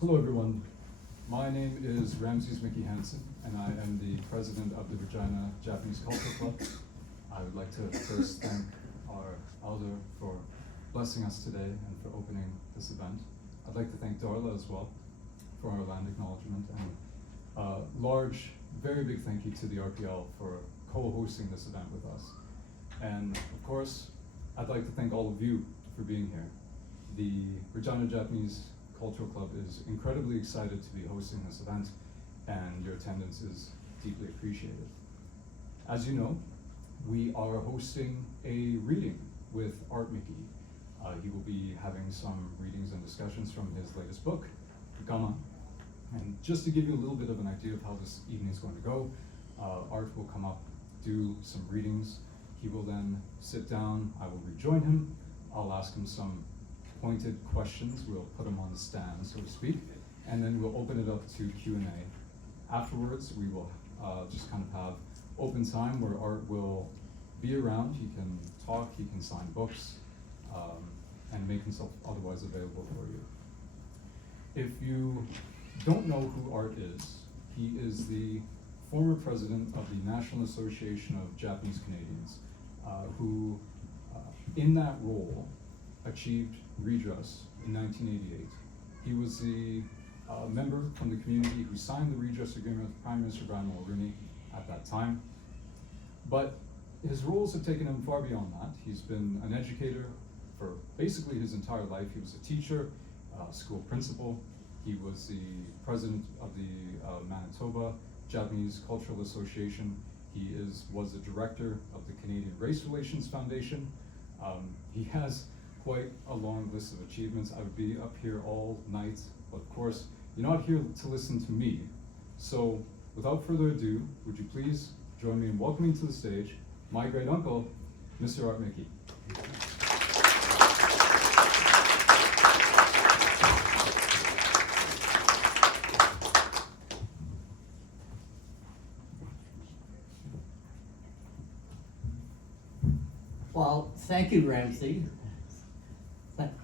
Hello everyone, my name is Ramses Miki-Hanson and I am the president of the Regina Japanese Cultural Club. I would like to first thank our elder for blessing us today and for opening this event. I'd like to thank Darla as well for our land acknowledgement, and large, very big thank you to the RPL for co-hosting this event with us. And of course, I'd like to thank all of you for being here. The Regina Japanese Cultural Club is incredibly excited to be hosting this event, and your attendance is deeply appreciated. As you know, we are hosting a reading with Art Miki. He will be having some readings and discussions from his latest book, Gaman. And just to give you a little bit of an idea of how this evening is going to go, Art will come up, do some readings. He will then sit down, I will rejoin him. I'll ask him some pointed questions. We'll put them on the stand, so to speak, and then we'll open it up to Q&A. Afterwards, we will just kind of have open time where Art will be around. He can talk, he can sign books, and make himself otherwise available for you. If you don't know who Art is, he is the former president of the National Association of Japanese Canadians, who in that role achieved Redress in 1988. He was the member from the community who signed the Redress agreement with Prime Minister Mulroney at that time. But his roles have taken him far beyond that. He's been an educator for basically his entire life. He was a teacher, school principal. He was the president of the Manitoba Japanese Cultural Association. He was the director of the Canadian Race Relations Foundation. He has quite a long list of achievements. I would be up here all night, but of course, you're not here to listen to me. So without further ado, would you please join me in welcoming to the stage my great uncle, Mr. Art Miki. Well, thank you, Ramsey.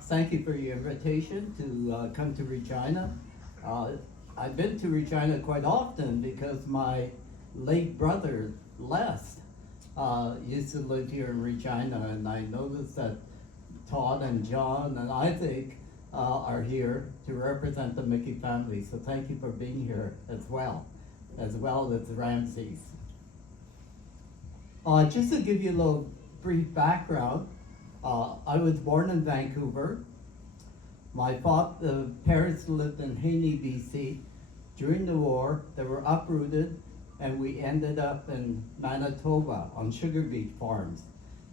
Thank you for your invitation to come to Regina. I've been to Regina quite often because my late brother, Les, used to live here in Regina, and I noticed that Todd and John and Isaac are here to represent the Miki family. So thank you for being here as well as Ramses. Just to give you a little brief background, I was born in Vancouver. My parents lived in Haney, BC. During the war, they were uprooted, and we ended up in Manitoba on sugar beet farms,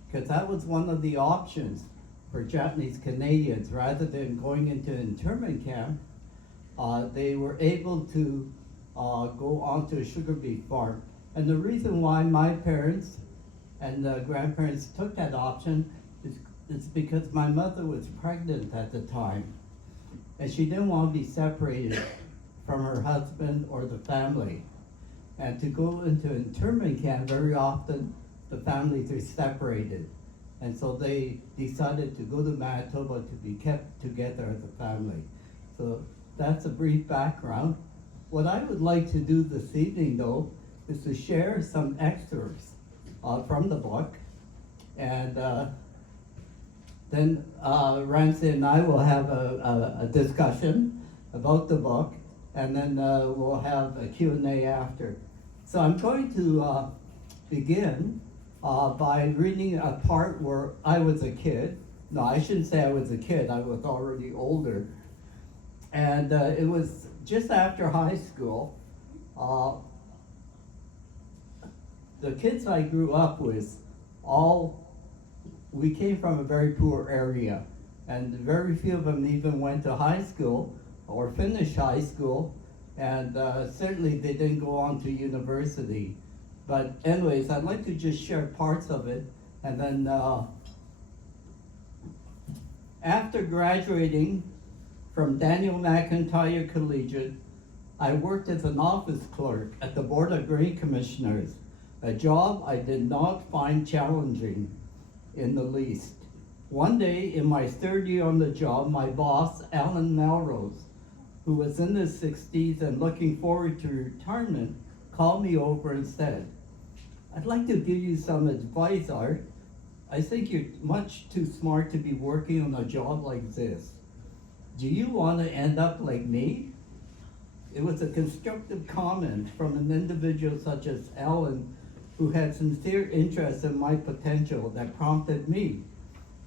because that was one of the options for Japanese Canadians. Rather than going into internment camp, they were able to go onto a sugar beet farm. And the reason why my parents and grandparents took that option is because my mother was pregnant at the time, and she didn't want to be separated from her husband or the family. And to go into internment camp, very often the families are separated. And so they decided to go to Manitoba to be kept together as a family. So that's a brief background. What I would like to do this evening, though, is to share some excerpts from the book, and then Ramsey and I will have a discussion about the book, and then we'll have a Q&A after. So I'm going to begin by reading a part where I was a kid. No, I shouldn't say I was a kid, I was already older. And it was just after high school. The kids I grew up with, we came from a very poor area, and very few of them even went to high school or finished high school, and certainly they didn't go on to university. But anyways, I'd like to just share parts of it, and then after graduating from Daniel McIntyre Collegiate, I worked as an office clerk at the Board of Grain Commissioners, a job I did not find challenging in the least. One day in my third year on the job, my boss, Alan Melrose, who was in his 60s and looking forward to retirement, called me over and said, "I'd like to give you some advice, Art. I think you're much too smart to be working on a job like this. Do you want to end up like me?" It was a constructive comment from an individual such as Alan, who had sincere interest in my potential, that prompted me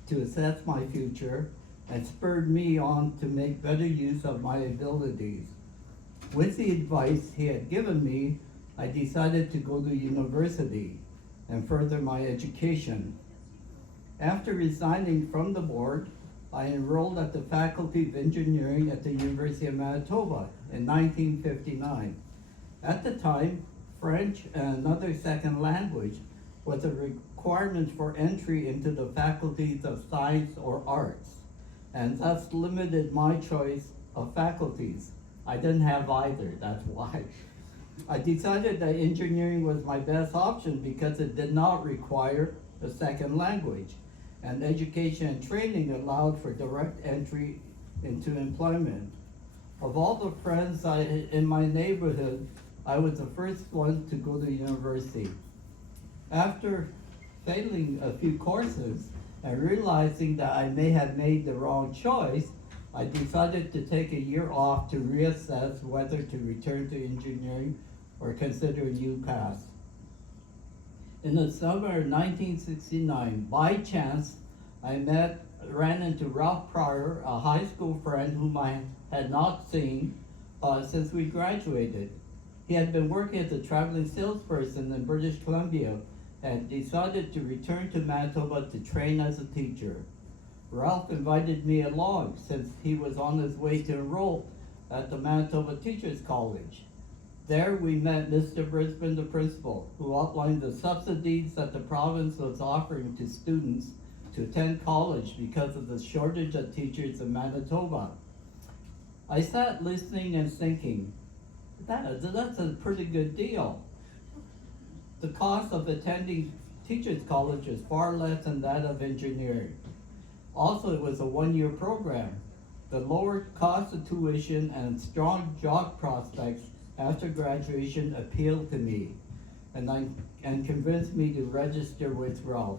to assess my future and spurred me on to make better use of my abilities. With the advice he had given me, I decided to go to university and further my education. After resigning from the board, I enrolled at the Faculty of Engineering at the University of Manitoba in 1959. At the time, French and another second language was a requirement for entry into the faculties of science or arts, and thus limited my choice of faculties. I didn't have either, that's why. I decided that engineering was my best option because it did not require a second language, and education and training allowed for direct entry into employment. Of all the friends in my neighborhood, I was the first one to go to university. After failing a few courses and realizing that I may have made the wrong choice, I decided to take a year off to reassess whether to return to engineering or consider a new path. In the summer of 1969, by chance, I ran into Ralph Pryor, a high school friend whom I had not seen since we graduated. He had been working as a traveling salesperson in British Columbia and decided to return to Manitoba to train as a teacher. Ralph invited me along since he was on his way to enroll at the Manitoba Teachers College. There we met Mr. Brisbane, the principal, who outlined the subsidies that the province was offering to students to attend college because of the shortage of teachers in Manitoba. I sat listening and thinking, that's a pretty good deal. The cost of attending teachers college is far less than that of engineering. Also, it was a one-year program. The lower cost of tuition and strong job prospects after graduation appealed to me and convinced me to register with Ralph.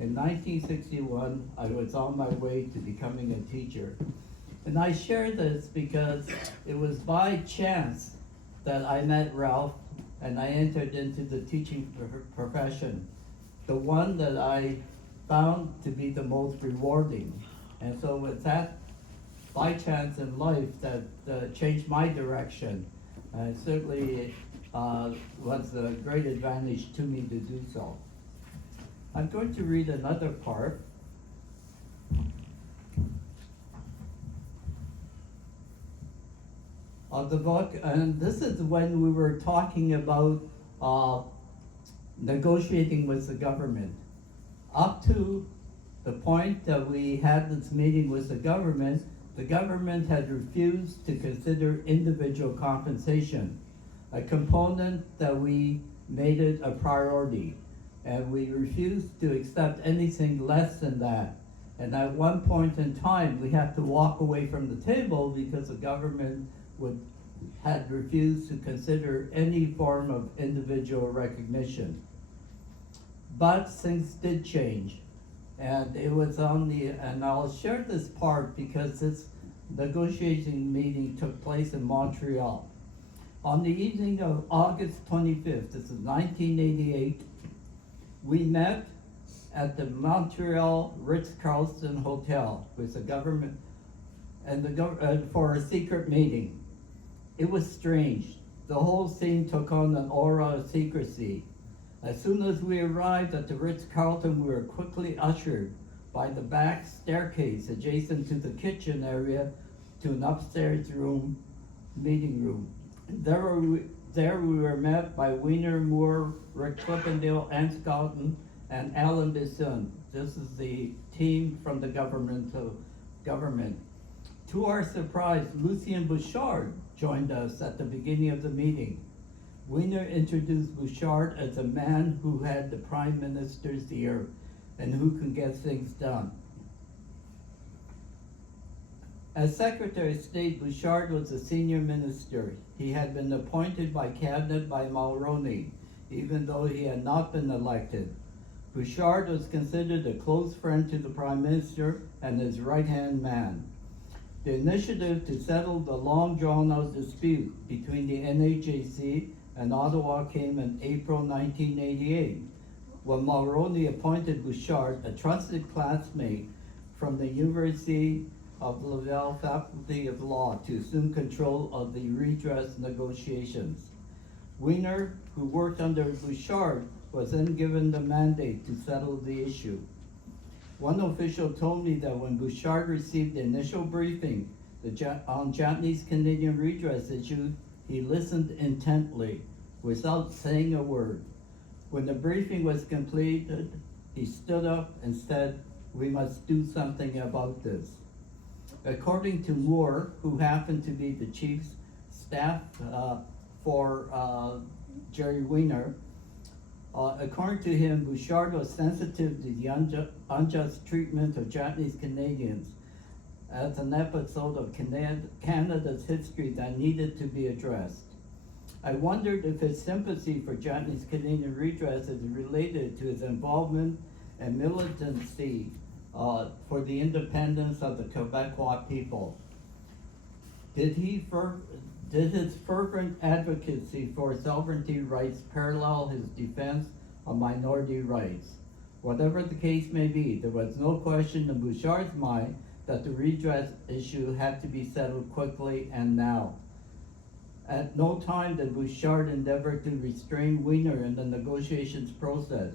In 1961, I was on my way to becoming a teacher. And I share this because it was by chance that I met Ralph and I entered into the teaching profession, the one that I found to be the most rewarding. And so it's that by chance in life that changed my direction. And it certainly was a great advantage to me to do so. I'm going to read another part. Of the book, and this is when we were talking about negotiating with the government. Up to the point that we had this meeting with the government had refused to consider individual compensation, a component that we made it a priority, and we refused to accept anything less than that. And at one point in time, we had to walk away from the table because the government had refused to consider any form of individual recognition. But things did change, and it was and I'll share this part because this negotiating meeting took place in Montreal. On the evening of August 25th, this is 1988, we met at the Montreal Ritz-Carlton Hotel with the government and for a secret meeting. It was strange. The whole scene took on an aura of secrecy. As soon as we arrived at the Ritz-Carlton, we were quickly ushered by the back staircase adjacent to the kitchen area to an upstairs meeting room. There we were met by Wiener Moore, Rick Clippendale, Ann Scouten, and Alan Bisson. This is the team from the government. To our surprise, Lucien Bouchard joined us at the beginning of the meeting. Wiener introduced Bouchard as a man who had the Prime Minister's ear and who can get things done. As Secretary of State, Bouchard was a senior minister. He had been appointed by cabinet by Mulroney, even though he had not been elected. Bouchard was considered a close friend to the Prime Minister and his right-hand man. The initiative to settle the long drawn-out dispute between the NHAC and Ottawa came in April 1988, when Mulroney appointed Bouchard, a trusted classmate from the University of Laval Faculty of Law, to assume control of the redress negotiations. Wiener, who worked under Bouchard, was then given the mandate to settle the issue. One official told me that when Bouchard received the initial briefing on Japanese-Canadian redress issue, he listened intently, without saying a word. When the briefing was completed, he stood up and said, "We must do something about this." According to Moore, who happened to be the chief's staff for Jerry Wiener, according to him, Bouchard was sensitive to the unjust treatment of Japanese Canadians as an episode of Canada's history that needed to be addressed. I wondered if his sympathy for Japanese Canadian redress is related to his involvement and militancy for the independence of the Quebecois people. Did his fervent advocacy for sovereignty rights parallel his defense of minority rights? Whatever the case may be, there was no question in Bouchard's mind that the redress issue had to be settled quickly and now. At no time did Bouchard endeavor to restrain Wiener in the negotiations process,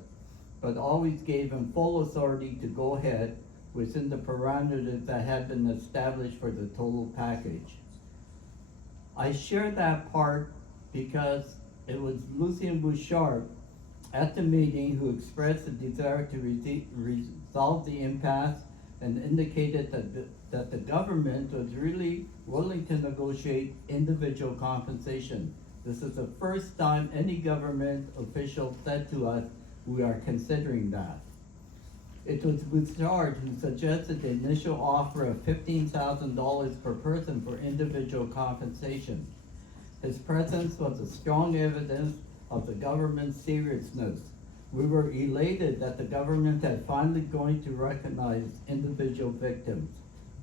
but always gave him full authority to go ahead within the parameters that had been established for the total package. I share that part because it was Lucien Bouchard at the meeting who expressed a desire to resolve the impasse and indicated that the government was really willing to negotiate individual compensation. This is the first time any government official said to us, "We are considering that." It was Bouchard who suggested the initial offer of $15,000 per person for individual compensation. His presence was a strong evidence of the government's seriousness. We were elated that the government had finally going to recognize individual victims.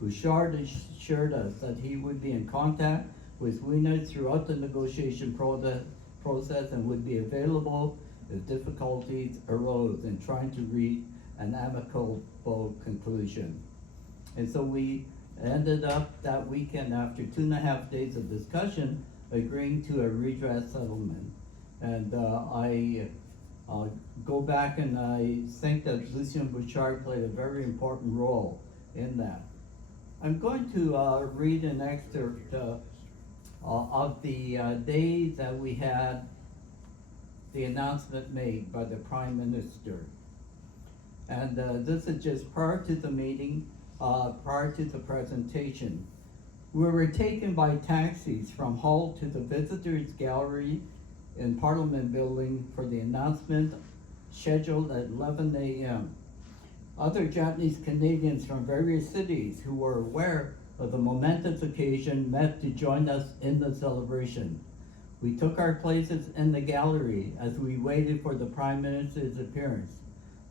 Bouchard assured us that he would be in contact with Wiener throughout the negotiation process and would be available if difficulties arose in trying to reach an amicable conclusion. And so we ended up that weekend, after 2.5 days of discussion, agreeing to a redress settlement. And I go back and I think that Lucien Bouchard played a very important role in that. I'm going to read an excerpt of the day that we had the announcement made by the Prime Minister. And this is just prior to the meeting, prior to the presentation. We were taken by taxis from Hull to the Visitors Gallery in Parliament Building for the announcement scheduled at 11 a.m. Other Japanese Canadians from various cities who were aware of the momentous occasion met to join us in the celebration. We took our places in the gallery as we waited for the Prime Minister's appearance.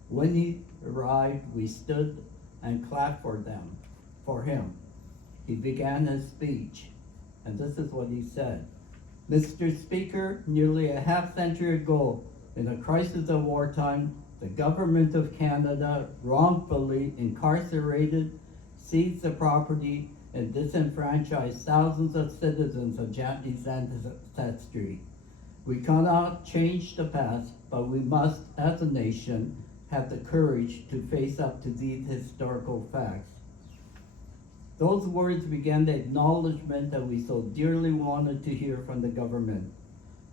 When he arrived, we stood and clapped for him. He began his speech, and this is what he said. "Mr. Speaker, nearly a half-century ago, in a crisis of wartime, the government of Canada wrongfully incarcerated, seized the property, and disenfranchised thousands of citizens of Japanese ancestry. We cannot change the past, but we must, as a nation, have the courage to face up to these historical facts." Those words began the acknowledgement that we so dearly wanted to hear from the government.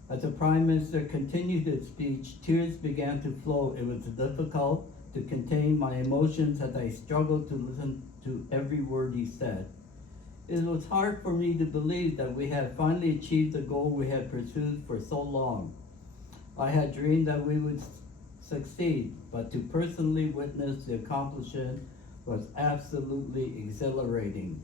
As the Prime Minister continued his speech, tears began to flow. It was difficult to contain my emotions as I struggled to listen to every word he said. It was hard for me to believe that we had finally achieved the goal we had pursued for so long. I had dreamed that we would succeed, but to personally witness the accomplishment was absolutely exhilarating.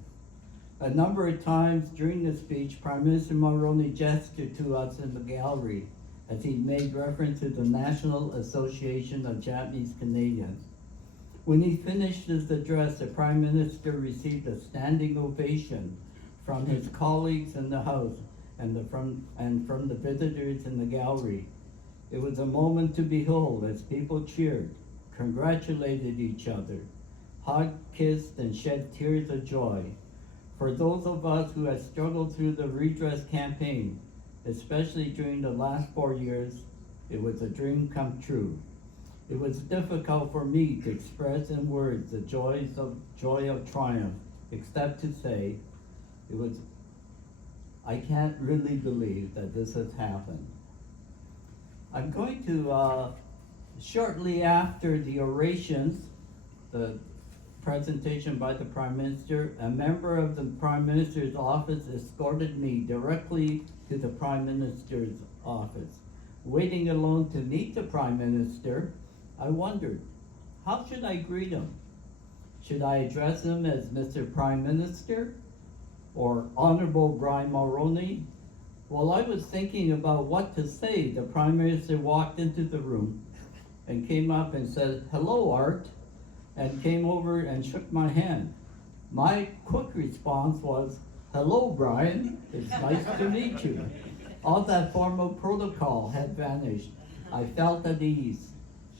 A number of times during the speech, Prime Minister Mulroney gestured to us in the gallery as he made reference to the National Association of Japanese Canadians. When he finished his address, the Prime Minister received a standing ovation from his colleagues in the House and from the visitors in the gallery. It was a moment to behold as people cheered, congratulated each other, hugged, kissed, and shed tears of joy. For those of us who have struggled through the Redress campaign, especially during the last 4 years, it was a dream come true. It was difficult for me to express in words the joy of triumph, except to say, I can't really believe that this has happened. I'm going to, shortly after the orations, the presentation by the Prime Minister, a member of the Prime Minister's office escorted me directly to the Prime Minister's office. Waiting alone to meet the Prime Minister, I wondered, how should I greet him? Should I address him as Mr. Prime Minister or Honorable Brian Mulroney? While I was thinking about what to say, the Prime Minister walked into the room and came up and said, "Hello, Art," and came over and shook my hand. My quick response was, "Hello, Brian, it's nice to meet you." All that formal protocol had vanished. I felt at ease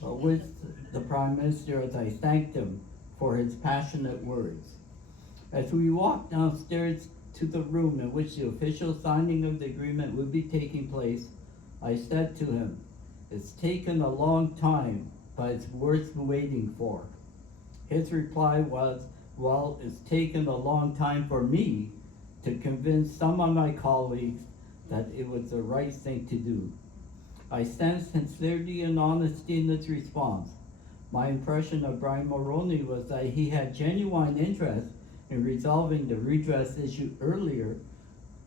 with the Prime Minister as I thanked him for his passionate words. As we walked downstairs to the room in which the official signing of the agreement would be taking place, I said to him, "It's taken a long time, but it's worth waiting for." His reply was, "Well, it's taken a long time for me to convince some of my colleagues that it was the right thing to do." I sensed sincerity and honesty in his response. My impression of Brian Mulroney was that he had genuine interest in resolving the redress issue earlier,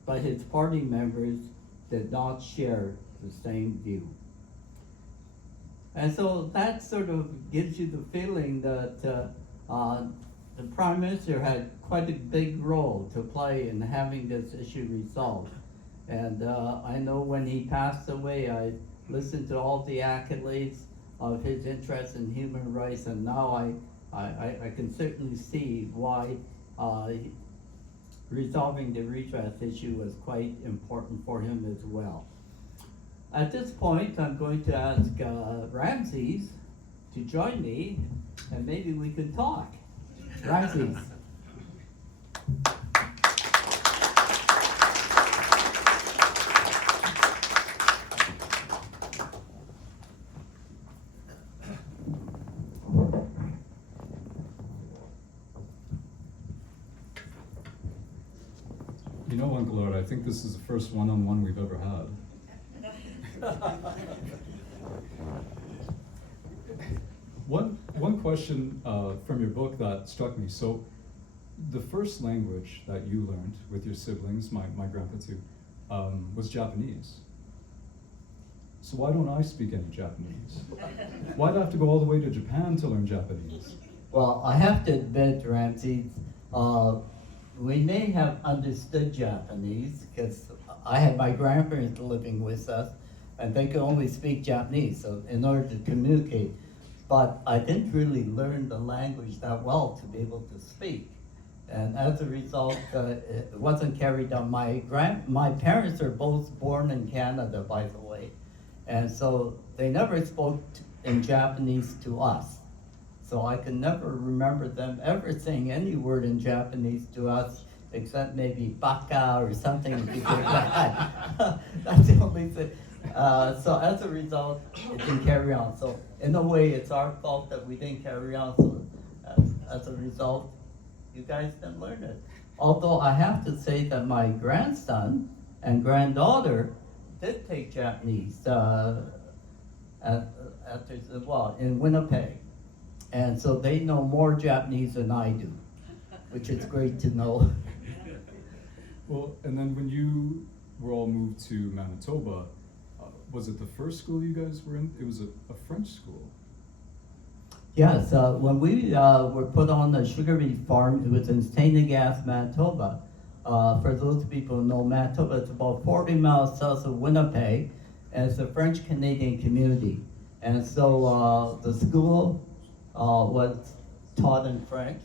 but his party members did not share the same view. And so that sort of gives you the feeling that the Prime Minister had quite a big role to play in having this issue resolved. And I know when he passed away, I listened to all the accolades of his interest in human rights, and now I can certainly see why resolving the redress issue was quite important for him as well. At this point, I'm going to ask Ramses to join me, and maybe we can talk. Ramses. You know, Uncle Art, I think this is the first one-on-one we've ever had. One question from your book that struck me. So, the first language that you learned with your siblings, my grandpa too, was Japanese. So why don't I speak any Japanese? Why'd I have to go all the way to Japan to learn Japanese? Well, I have to admit, Ramses, we may have understood Japanese because I had my grandparents living with us, and they could only speak Japanese, so in order to communicate. But I didn't really learn the language that well to be able to speak. And as a result, it wasn't carried on. My parents are both born in Canada, by the way. And so they never spoke in Japanese to us. So I can never remember them ever saying any word in Japanese to us, except maybe baka or something like that. That's the only thing. So as a result, it didn't carry on. So in a way, it's our fault that we didn't carry on. So as a result, you guys didn't learn it. Although I have to say that my grandson and granddaughter did take Japanese in Winnipeg. And so they know more Japanese than I do, which is great to know. Well, and then when you were all moved to Manitoba, was it the first school you guys were in? It was a French school. Yes, when we were put on the sugar beet farm, it was in St. Agathe, Manitoba. For those people who know Manitoba, it's about 40 miles south of Winnipeg, and it's a French-Canadian community. And so the school was taught in French.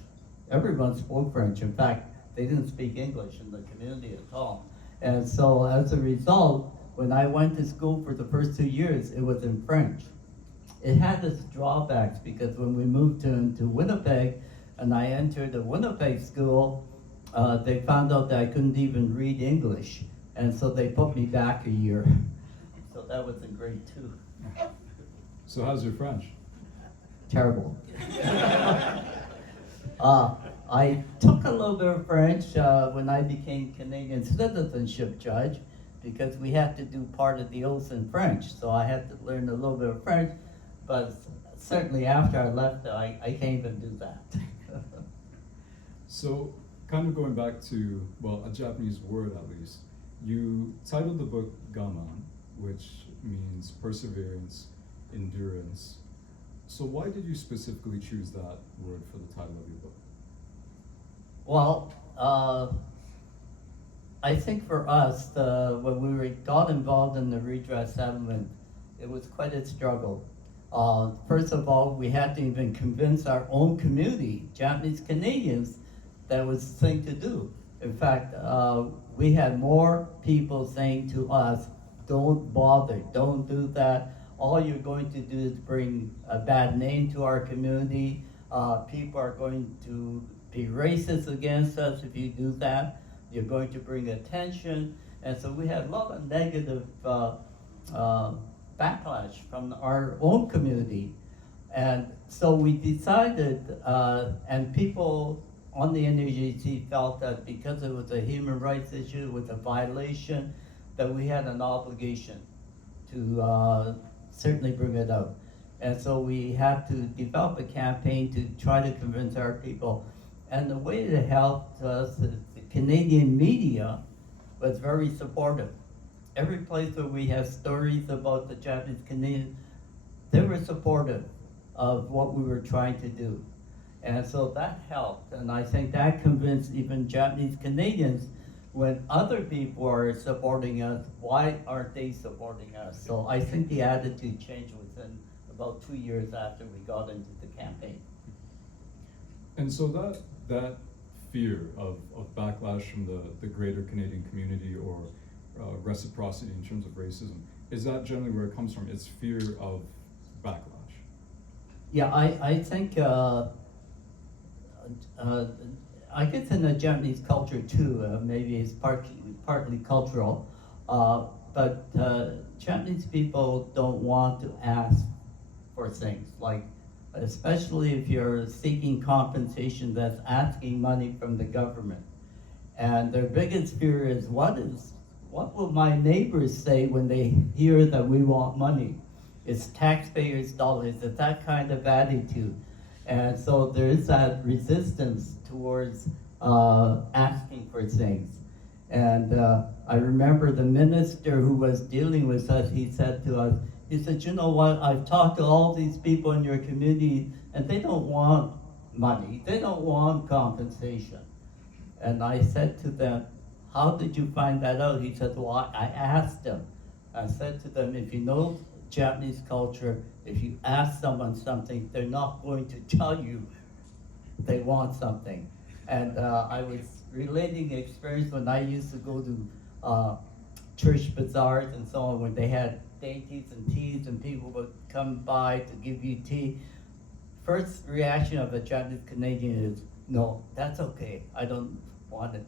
Everyone spoke French. In fact, they didn't speak English in the community at all. And so as a result, when I went to school for the first 2 years, it was in French. It had its drawbacks because when we moved to Winnipeg and I entered the Winnipeg school, they found out that I couldn't even read English. And so they put me back a year. So that was in grade 2. So how's your French? Terrible. I took a little bit of French when I became Canadian citizenship judge because we had to do part of the oath in French. So I had to learn a little bit of French, but certainly after I left, I can't even do that. So, kind of going back to, well, a Japanese word at least, you titled the book Gaman, which means perseverance, endurance. So why did you specifically choose that word for the title of your book? Well, I think for us, when we got involved in the Redress settlement, it was quite a struggle. First of all, we had to even convince our own community, Japanese Canadians, that it was the thing to do. In fact, we had more people saying to us, don't bother, don't do that. All you're going to do is bring a bad name to our community. People are going to be racist against us if you do that. You're going to bring attention. And so we had a lot of negative backlash from our own community. And so we decided, and people on the NAJC felt that because it was a human rights issue, it was a violation, that we had an obligation to certainly bring it out. And so we had to develop a campaign to try to convince our people. And the way it helped us is the Canadian media was very supportive. Every place where we have stories about the Japanese Canadians, they were supportive of what we were trying to do. And so that helped, and I think that convinced even Japanese Canadians when other people are supporting us, why aren't they supporting us? So I think the attitude changed within about 2 years after we got into the campaign. And so that fear of backlash from the greater Canadian community or reciprocity in terms of racism, is that generally where it comes from? It's fear of backlash? Yeah, I think, I guess in the Japanese culture too, maybe it's partly cultural, but Japanese people don't want to ask for things, like especially if you're seeking compensation that's asking money from the government. And their biggest fear is, what will my neighbors say when they hear that we want money? It's taxpayers' dollars, it's that kind of attitude. And so there is that resistance towards asking for things. And I remember the minister who was dealing with us, he said to us, he said, you know what, I've talked to all these people in your community and they don't want money, they don't want compensation. And I said to them, how did you find that out? He said, well, I asked them. I said to them, if you know Japanese culture, if you ask someone something, they're not going to tell you they want something. And I was relating the experience when I used to go to church bazaars and so on, when they had dainties and teas and people would come by to give you tea. First reaction of a Japanese Canadian is, no, that's okay, I don't want it.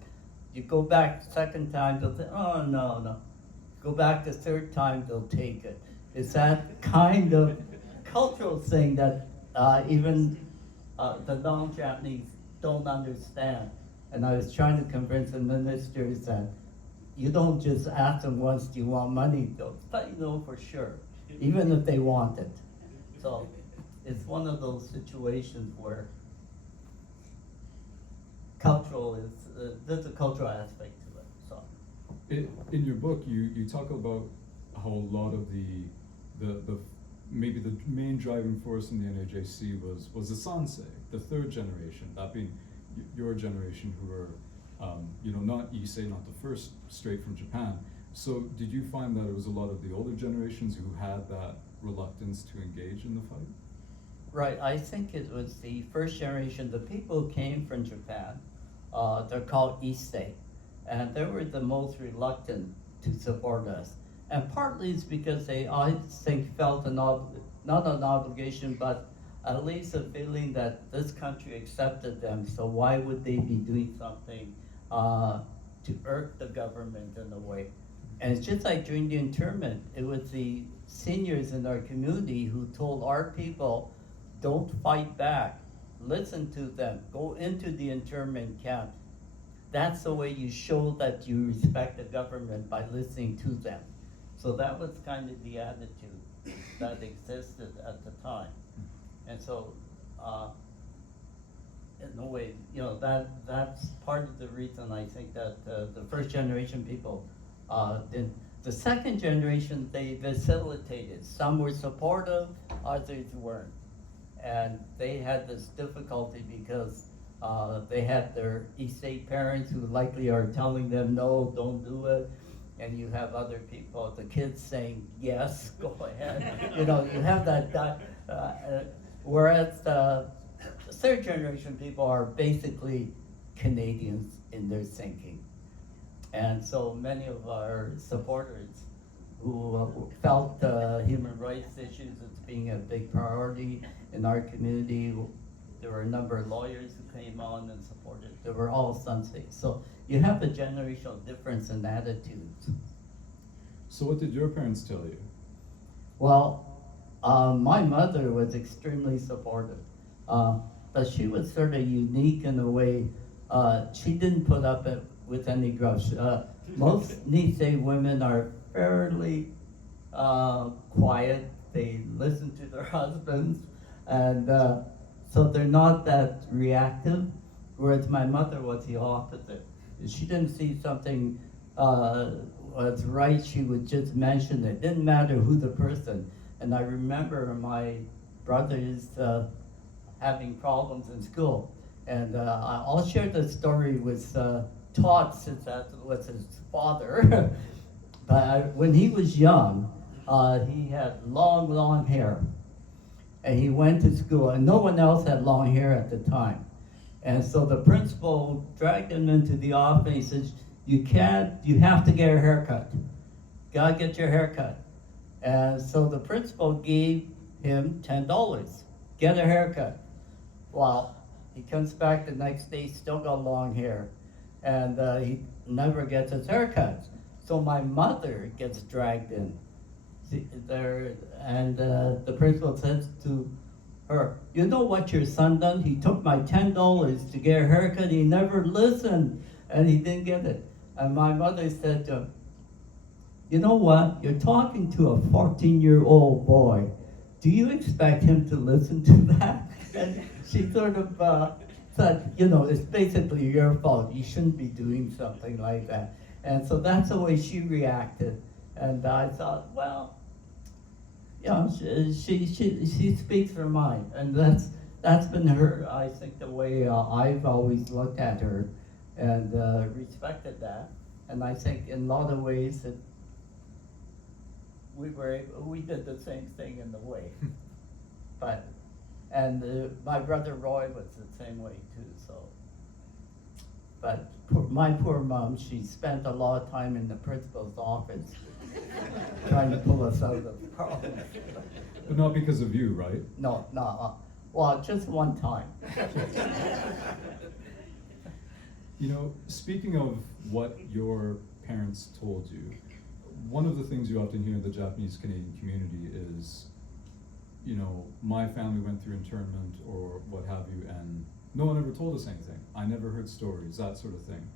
You go back second time, they'll say, oh, no. Go back the third time, they'll take it. It's that kind of cultural thing that even the non-Japanese don't understand. And I was trying to convince the ministers that you don't just ask them once, do you want money? They'll let you know for sure, even if they want it. So it's one of those situations where there's a cultural aspect to it. So. In your book, you talk about how a lot of maybe the main driving force in the NAJC was the Sansei, the third generation, that being your generation, who were Not Issei, not the first, straight from Japan. So did you find that it was a lot of the older generations who had that reluctance to engage in the fight? Right, I think it was the first generation, the people who came from Japan, they're called Issei, and they were the most reluctant to support us. And partly it's because they, I think, felt not an obligation, but at least a feeling that this country accepted them, so why would they be doing something to irk the government in a way? And it's just like during the internment, it was the seniors in our community who told our people, don't fight back, listen to them, go into the internment camp. That's the way you show that you respect the government, by listening to them. So that was kind of the attitude that existed at the time. And so, in a way, that's part of the reason I think that the first generation people didn't. The second generation, they facilitated. Some were supportive, others weren't. And they had this difficulty because they had their Issei parents who likely are telling them, no, don't do it. And you have other people, the kids saying, yes, go ahead. You have that, whereas the third generation people are basically Canadians in their thinking. And so many of our supporters who felt human rights issues as being a big priority in our community, there were a number of lawyers who came on and supported. They were all Sansei. So you have a generational difference in attitudes. So what did your parents tell you? Well, my mother was extremely supportive, but she was sort of unique in a way. She didn't put up with any grudge. Most Nisei women are fairly quiet. They listen to their husbands, and so they're not that reactive, whereas my mother was the opposite. If she didn't see something was right, she would just mention it. Didn't matter who the person. And I remember my brothers having problems in school. And I'll share the story with Todd, since that was his father. But when he was young, he had long hair. And he went to school, and no one else had long hair at the time. And so the principal dragged him into the office. He says, you have to get a haircut. Gotta get your haircut. And so the principal gave him $10, get a haircut. Well, he comes back the next day, still got long hair, and he never gets his haircut. So my mother gets dragged in there, and the principal says to her, you know what your son done? He took my $10 to get a haircut, he never listened, and he didn't get it. And my mother said to him, you know what? You're talking to a 14-year-old boy. Do you expect him to listen to that? And she sort of said, it's basically your fault. You shouldn't be doing something like that. And so that's the way she reacted. And I thought, well, she speaks her mind. And that's been her, I think, the way I've always looked at her and respected that. And I think in a lot of ways that we did the same thing in a way. And my brother Roy was the same way too, so. But my poor mom, she spent a lot of time in the principal's office trying to pull us out of the problem. But not because of you, right? No, well, just one time. Speaking of what your parents told you, one of the things you often hear in the Japanese Canadian community is, my family went through internment or what have you, and no one ever told us anything. I never heard stories, that sort of thing.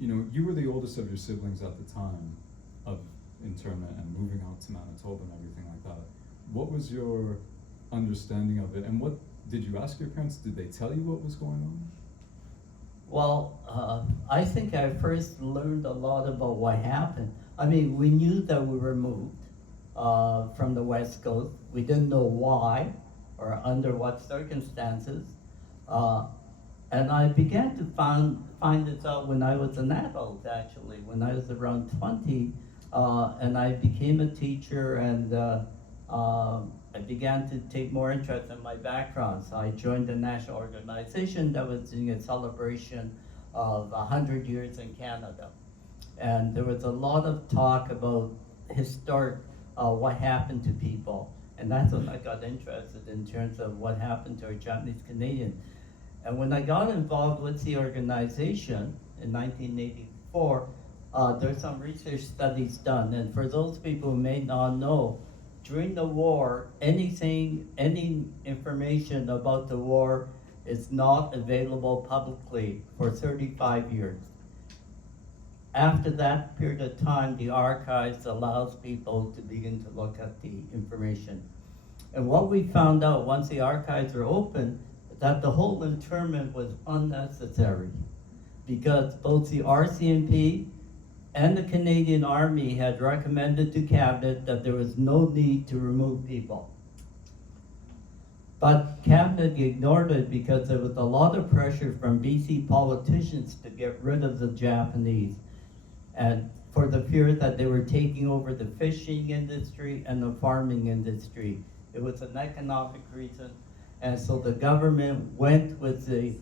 You were the oldest of your siblings at the time of internment and moving out to Manitoba and everything like that. What was your understanding of it, and what did you ask your parents? Did they tell you what was going on? Well, I think I first learned a lot about what happened. I mean, we knew that we were moved from the West Coast. We didn't know why or under what circumstances. And I began to find this out when I was an adult, actually, when I was around 20, and I became a teacher, and I began to take more interest in my background. So I joined a national organization that was doing a celebration of 100 years in Canada. And there was a lot of talk about historic, what happened to people. And that's when I got interested in terms of what happened to our Japanese Canadians. And when I got involved with the organization in 1984, there's some research studies done. And for those people who may not know, during the war, any information about the war is not available publicly for 35 years. After that period of time, the archives allows people to begin to look at the information. And what we found out once the archives were open, that the whole internment was unnecessary because both the RCMP and the Canadian Army had recommended to Cabinet that there was no need to remove people. But Cabinet ignored it because there was a lot of pressure from BC politicians to get rid of the Japanese, and for the fear that they were taking over the fishing industry and the farming industry. It was an economic reason. And so the government went with the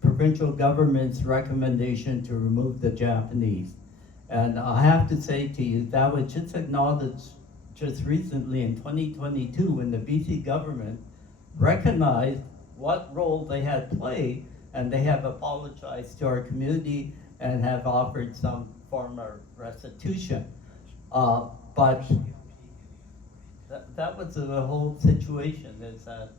provincial government's recommendation to remove the Japanese. And I have to say to you, that was just acknowledged just recently in 2022 when the BC government recognized what role they had played, and they have apologized to our community and have offered some form of restitution. But that was the whole situation, is that,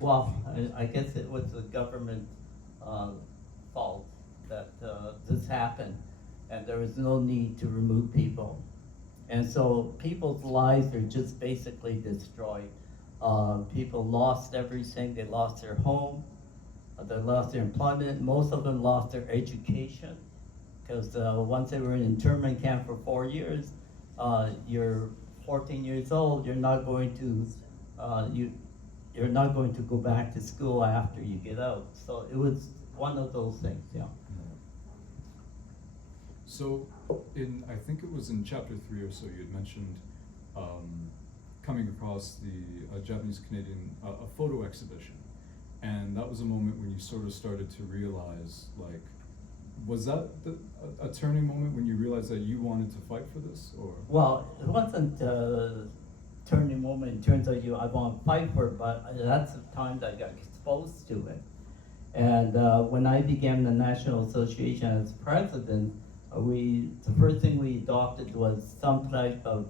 well, I guess it was the government fault that this happened, and there was no need to remove people. And so people's lives are just basically destroyed. People lost everything. They lost their home, they lost their employment, most of them lost their education, because once they were in internment camp for 4 years, you're 14 years old, you're not going to you're not going to go back to school after you get out. So it was one of those things, yeah. So I think it was in chapter 3 or so, you had mentioned coming across the Japanese Canadian a photo exhibition, and that was a moment when you sort of started to realize, like, was that a turning moment when you realized that you wanted to fight for this, or? Well, it wasn't a turning moment in terms of I want to fight for it, but that's the time that I got exposed to it. And when I began the National Association as president, the first thing we adopted was some type of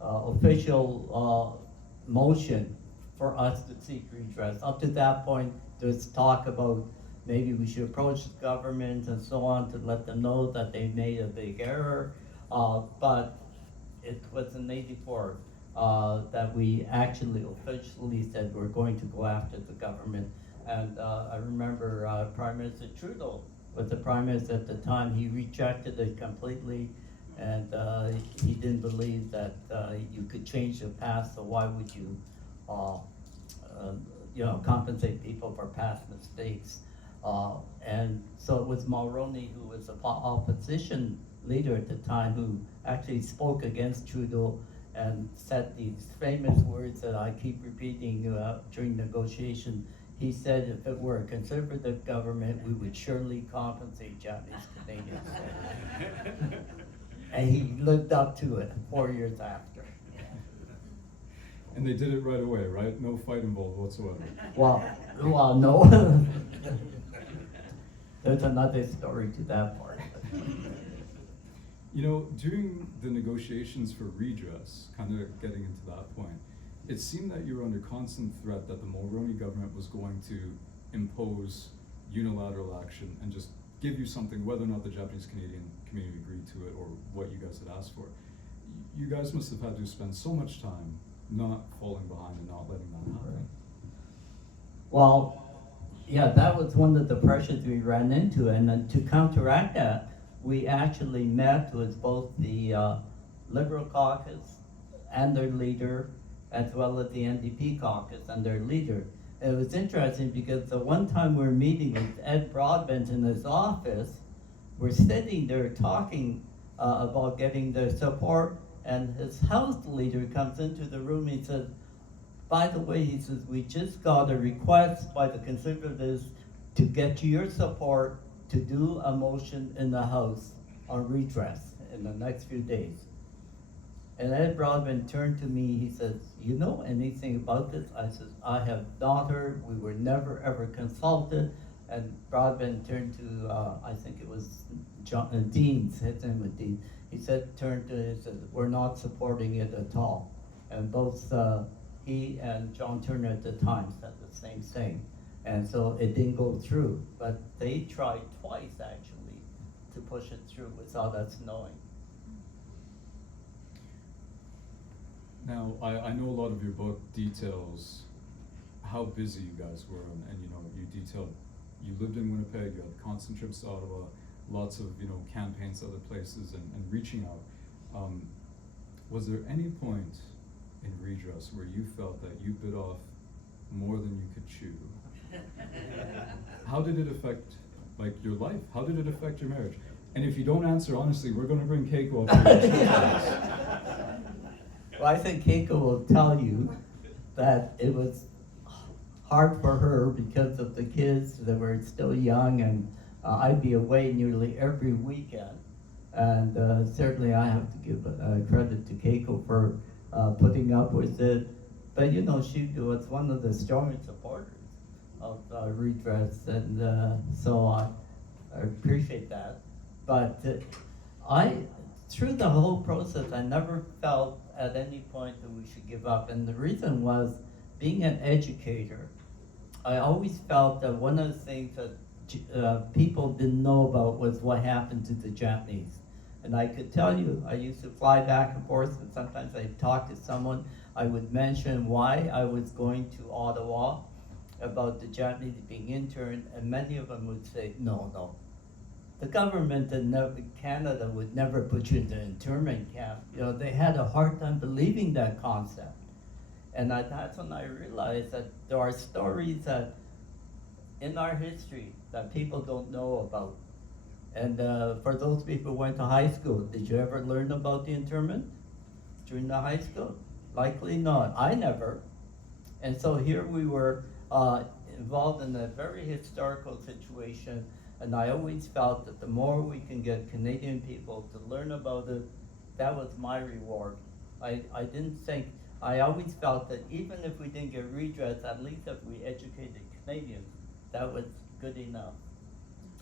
official motion for us to seek redress. Up to that point, there's talk about maybe we should approach the government and so on to let them know that they made a big error. But it was in '84 that we actually officially said we're going to go after the government. And I remember Prime Minister Trudeau was the Prime Minister at the time. He rejected it completely, and he didn't believe that you could change the past, so why would you compensate people for past mistakes? And so it was Mulroney, who was the opposition leader at the time, who actually spoke against Trudeau and said these famous words that I keep repeating during negotiation. He said, if it were a conservative government, we would surely compensate Japanese Canadians. And he lived up to it 4 years after. And they did it right away, right? No fight involved whatsoever. Well, no. There's another story to that part. You know, during the negotiations for redress, kind of getting into that point, it seemed that you were under constant threat that the Mulroney government was going to impose unilateral action and just give you something, whether or not the Japanese Canadian community agreed to it or what you guys had asked for. You guys must have had to spend so much time not falling behind and not letting that happen. Well, yeah, that was one of the pressures we ran into, and then to counteract that, we actually met with both the Liberal caucus and their leader as well as the NDP caucus and their leader. And it was interesting because the one time we were meeting with Ed Broadbent in his office, we're sitting there talking about getting their support, and his House leader comes into the room. He says, by the way, he says, we just got a request by the Conservatives to get your support to do a motion in the House on redress in the next few days. And Ed Broadbent turned to me, he says, you know anything about this? I said, I have not heard, we were never ever consulted. And Broadbent turned to, I think it was Dean, his name was Dean. He said, we're not supporting it at all. And both he and John Turner at the time said the same thing. And so it didn't go through, but they tried twice actually to push it through without us knowing. Now, I know a lot of your book details how busy you guys were, and you know, you detailed, you lived in Winnipeg, you had constant trips to Ottawa, lots of, you know, campaigns to other places and reaching out. Was there any point in Redress where you felt that you bit off more than you could chew? How did it affect, like, your life? How did it affect your marriage? And if you don't answer honestly, we're gonna bring Keiko up here. Well, I think Keiko will tell you that it was hard for her because of the kids that were still young, and I'd be away nearly every weekend. And certainly I have to give credit to Keiko for putting up with it. But you know, she was one of the strongest supporters of redress, and so I appreciate that. But through the whole process, I never felt at any point that we should give up. And the reason was, being an educator, I always felt that one of the things that people didn't know about was what happened to the Japanese. And I could tell you, I used to fly back and forth, and sometimes I'd talk to someone, I would mention why I was going to Ottawa, about the Japanese being interned, and many of them would say, no. The government in Canada would never put you in an internment camp. You know, they had a hard time believing that concept. And that's when I realized that there are stories that in our history that people don't know about. And for those people who went to high school, did you ever learn about the internment during the high school? Likely not. I never. And so here we were involved in a very historical situation, and I always felt that the more we can get Canadian people to learn about it, that was my reward. I always felt that even if we didn't get redress, at least if we educated Canadians, that was good enough.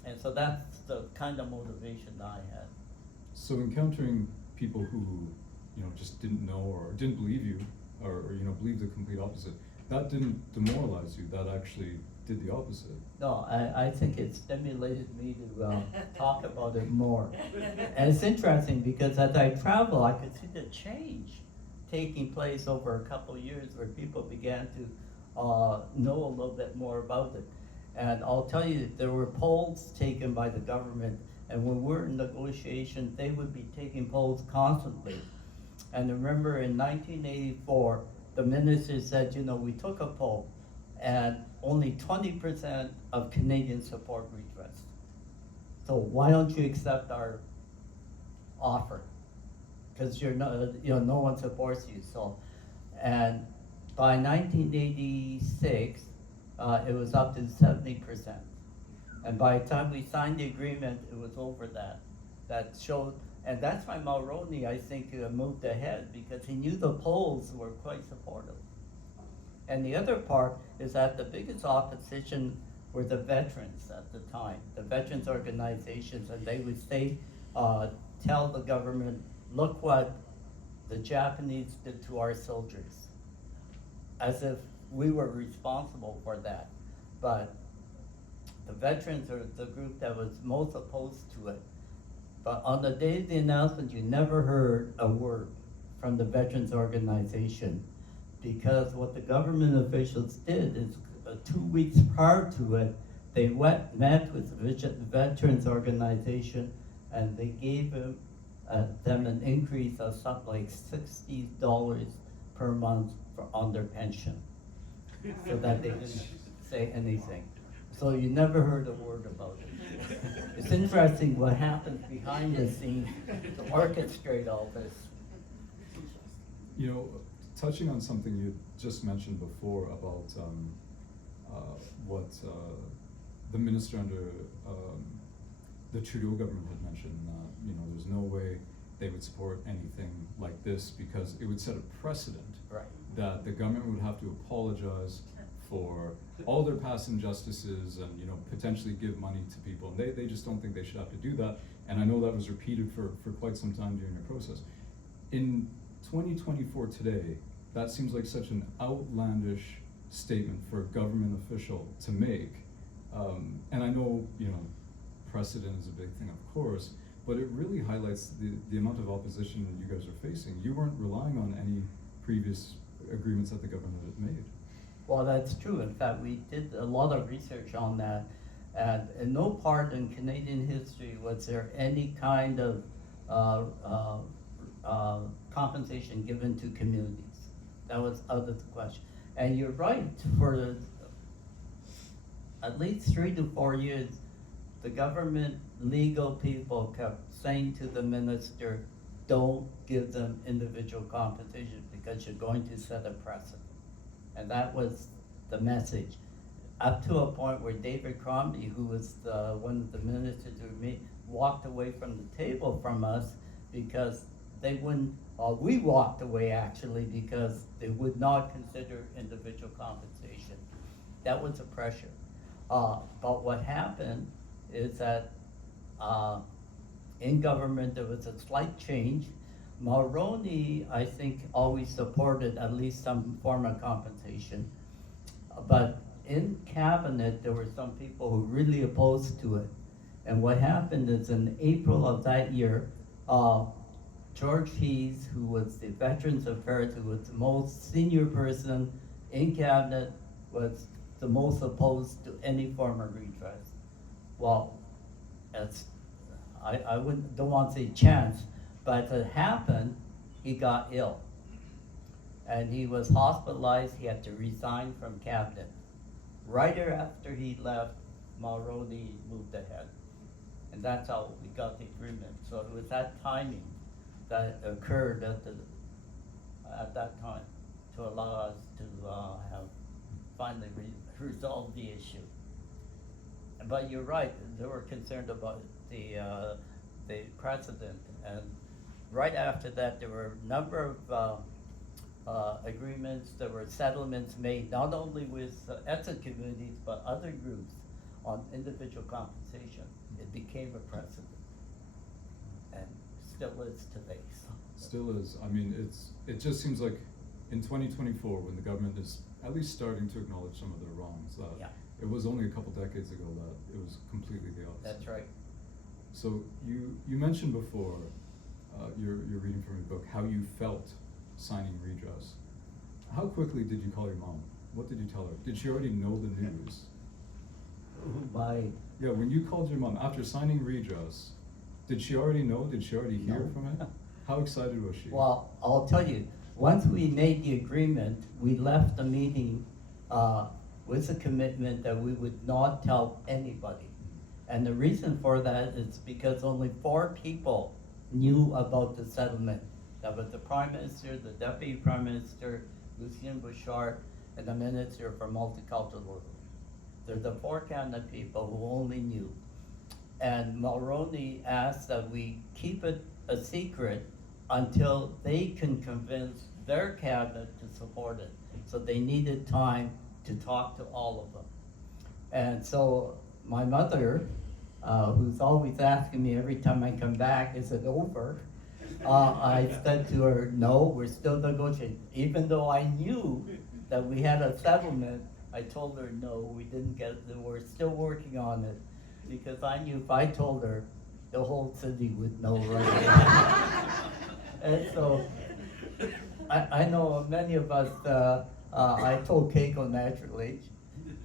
And so that's the kind of motivation that I had. So encountering people who, you know, just didn't know or didn't believe you, or you know, believed the complete opposite, that didn't demoralize you, that actually did the opposite. No, I think it stimulated me to talk about it more. And it's interesting because as I travel, I could see the change taking place over a couple of years where people began to know a little bit more about it. And I'll tell you, there were polls taken by the government, and when we're in negotiation, they would be taking polls constantly. And remember in 1984, the minister said, you know, we took a poll, and only 20% of Canadians support redress. So why don't you accept our offer? Because you're not, you know, no one supports you. So, and by 1986, it was up to 70%. And by the time we signed the agreement, it was over that. That showed, and that's why Mulroney, I think, moved ahead, because he knew the polls were quite supportive. And the other part is that the biggest opposition were the veterans at the time, the veterans organizations, and they would say, tell the government, look what the Japanese did to our soldiers, as if we were responsible for that. But the veterans are the group that was most opposed to it. But on the day of the announcement, you never heard a word from the veterans organization, because what the government officials did is 2 weeks prior to it, they met with the veterans organization, and they gave them an increase of something like $60 per month on their pension, so that they didn't say anything. So you never heard a word about it. It's interesting what happens behind the scenes to orchestrate all this. You know, touching on something you just mentioned before about what the minister under the Trudeau government had mentioned, you know, there's no way they would support anything like this because it would set a precedent Right. that the government would have to apologize for all their past injustices and, you know, potentially give money to people. And they just don't think they should have to do that. And I know that was repeated for quite some time during the process. In 2024 today, that seems like such an outlandish statement for a government official to make. And I know, you know, precedent is a big thing, of course, but it really highlights the amount of opposition you guys are facing. You weren't relying on any previous agreements that the government had made. Well, that's true. In fact, we did a lot of research on that. And in no part in Canadian history was there any kind of compensation given to communities. That was out of the question. And you're right, for at least 3 to 4 years, the government legal people kept saying to the minister, don't give them individual compensation because you're going to set a precedent. And that was the message. Up to a point where David Crombie, who was one of the ministers with me, walked away from the table from us because they wouldn't, we walked away actually because they would not consider individual compensation. That was the pressure. But what happened is that in government there was a slight change. Mulroney, I think, always supported at least some form of compensation. But in cabinet, there were some people who really opposed to it. And what happened is in April of that year, George Hees, who was the Veterans Affairs, who was the most senior person in cabinet, was the most opposed to any form of redress. Well, I don't want to say chance, but it happened, he got ill. And he was hospitalized, he had to resign from cabinet. Right after he left, Mulroney moved ahead. And that's how we got the agreement. So it was that timing that occurred at that time to allow us to have finally resolved the issue. But you're right, they were concerned about the precedent. And right after that, there were a number of agreements, there were settlements made, not only with ethnic communities, but other groups on individual compensation. It became a precedent, and still is today. So. Still is. I mean, it just seems like in 2024, when the government is at least starting to acknowledge some of their wrongs, Yeah. it was only a couple decades ago that it was completely the opposite. That's right. So you mentioned before, you're reading from your book, how you felt signing Redress. How quickly did you call your mom? What did you tell her? Did she already know the news? Yeah, when you called your mom after signing Redress, did she already know? Did she already hear No. from it? How excited was she? Well, I'll tell you, once we made the agreement, we left the meeting with a commitment that we would not tell anybody. And the reason for that is because only 4 people knew about the settlement. That was the Prime Minister, the Deputy Prime Minister, Lucien Bouchard, and the Minister for Multiculturalism. They're the 4 cabinet people who only knew. And Mulroney asked that we keep it a secret until they can convince their cabinet to support it. So they needed time to talk to all of them. And so my mother, who's always asking me every time I come back, is it over? I said to her, no, we're still negotiating. Even though I knew that we had a settlement, I told her, no, we didn't get it, we're still working on it. Because I knew if I told her, the whole city would know right away. And so, I know many of us, I told Keiko naturally,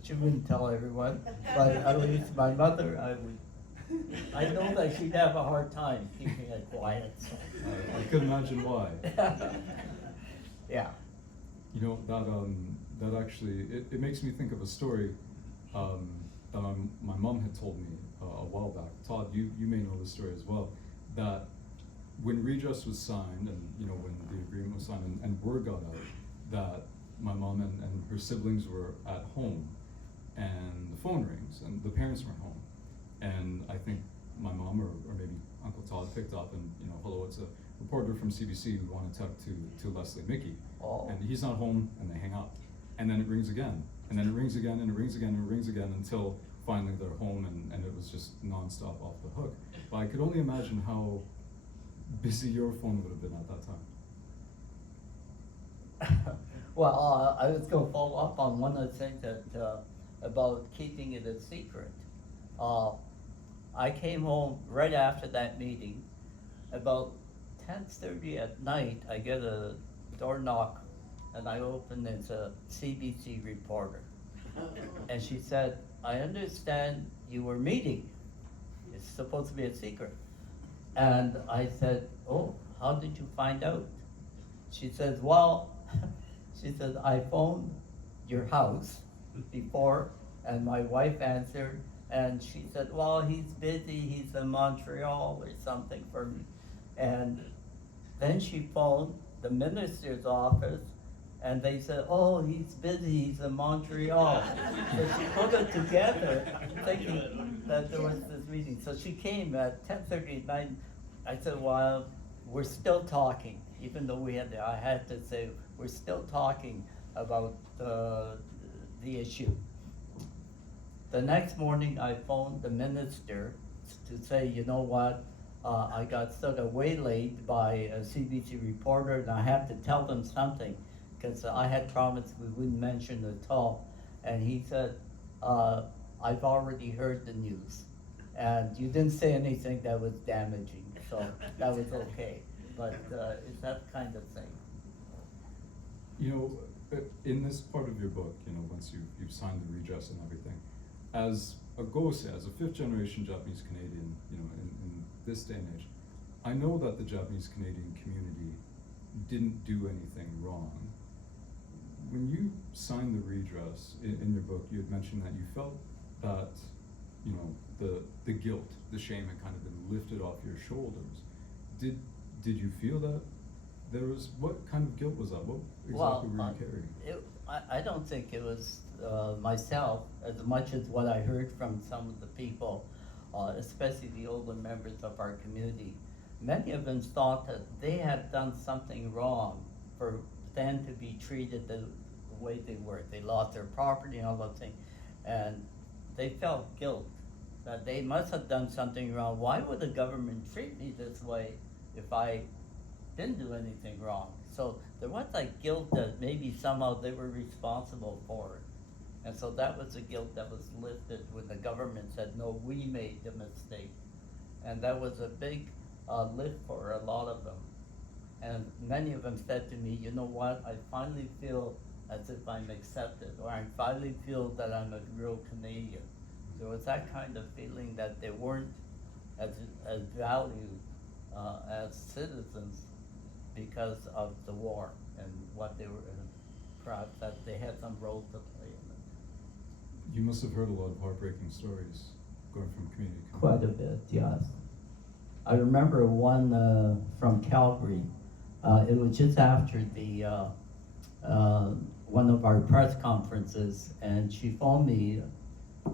she wouldn't tell everyone, but at least my mother, I know that she'd have a hard time keeping it quiet. So. I could imagine why. Yeah. You know, that actually, it makes me think of a story that my mom had told me a while back. Todd, you may know this story as well, that when Redress was signed, and you know, when the agreement was signed, and word got out that my mom and her siblings were at home, and the phone rings, and the parents weren't home, and I think my mom or maybe Uncle Todd picked up, and you know, hello, it's a reporter from CBC who want to talk to Leslie Miki, and he's not home, and they hang up, and then it rings again, and then it rings again, and it rings again, and it rings again, until finally they're home, and it was just nonstop off the hook. But I could only imagine how busy your phone would have been at that time. Well, I was going to follow up on one of the things that about keeping it a secret. I came home right after that meeting. About 10:30 at night, I get a door knock, and I open. It's a CBC reporter, and she said, "I understand you were meeting. It's supposed to be a secret." And I said, "Oh, how did you find out?" She says, "Well," she said, "I phoned your house before, and my wife answered, and she said, well, he's busy, he's in Montreal or something for me." And then she phoned the minister's office, and they said, "Oh, he's busy, he's in Montreal." So she put it together, thinking that there was this meeting. So she came at 10:30 at night. I said, "Well, we're still talking," even though I had to say, "We're still talking about the issue." The next morning, I phoned the minister to say, "You know what, I got sort of waylaid by a CBC reporter, and I have to tell them something, because I had promised we wouldn't mention it at all." And he said, "I've already heard the news, and you didn't say anything that was damaging, so that was okay." But it's that kind of thing. You know, in this part of your book, you know, once you've signed the redress and everything, as a Gose, as a fifth generation Japanese Canadian, you know, in this day and age, I know that the Japanese Canadian community didn't do anything wrong. When you signed the redress in your book, you had mentioned that you felt that, you know, the guilt, the shame had kind of been lifted off your shoulders. Did you feel that there was, what kind of guilt was that? What exactly were you carrying? I don't think it was myself as much as what I heard from some of the people, especially the older members of our community. Many of them thought that they had done something wrong for them to be treated the way they were. They lost their property and all those things, and they felt guilt that they must have done something wrong. Why would the government treat me this way if I didn't do anything wrong? So there was like guilt that maybe somehow they were responsible for it. And so that was the guilt that was lifted when the government said, "No, we made the mistake." And that was a big lift for a lot of them. And many of them said to me, "You know what, I finally feel as if I'm accepted, or I finally feel that I'm a real Canadian." There was that kind of feeling that they weren't as valued as citizens because of the war and what they were, perhaps that they had some role to play in it. You must have heard a lot of heartbreaking stories going from community to Quite a bit, yes. I remember one from Calgary. It was just after the one of our press conferences, and she phoned me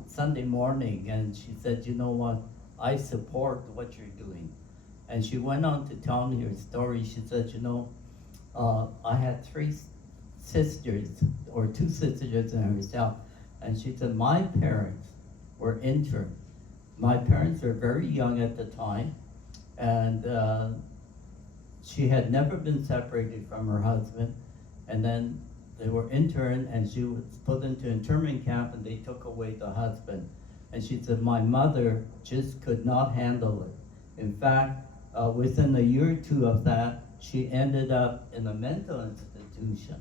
Sunday morning, and she said, "You know what, I support what you're doing." And she went on to tell me her story. She said, "You know, I had three sisters, or two sisters and herself." And she said, "My parents were interned. My parents were very young at the time, and she had never been separated from her husband. And then they were interned, and she was put into internment camp, and they took away the husband." And she said, "My mother just could not handle it. In fact, within a year or two of that, she ended up in a mental institution."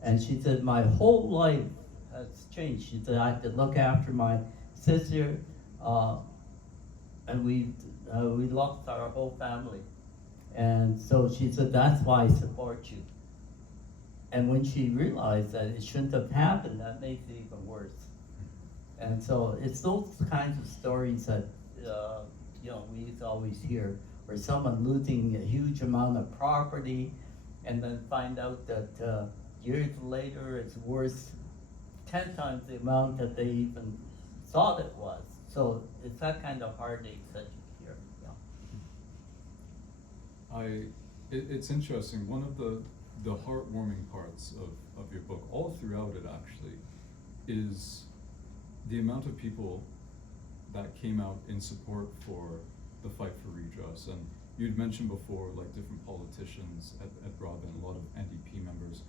And she said, "My whole life has changed." She said, "I had to look after my sister, and we lost our whole family. And so she said, that's why I support you." And when she realized that it shouldn't have happened, that makes it even worse. And so it's those kinds of stories that, we used to always hear, where someone losing a huge amount of property and then find out that years later it's worth 10 times the amount that they even thought it was. So it's that kind of heartache that you hear. It's interesting. One of the heartwarming parts of your book, all throughout it actually, is the amount of people that came out in support for the fight for redress. And you'd mentioned before, like different politicians at Broadbent, a lot of NDP members,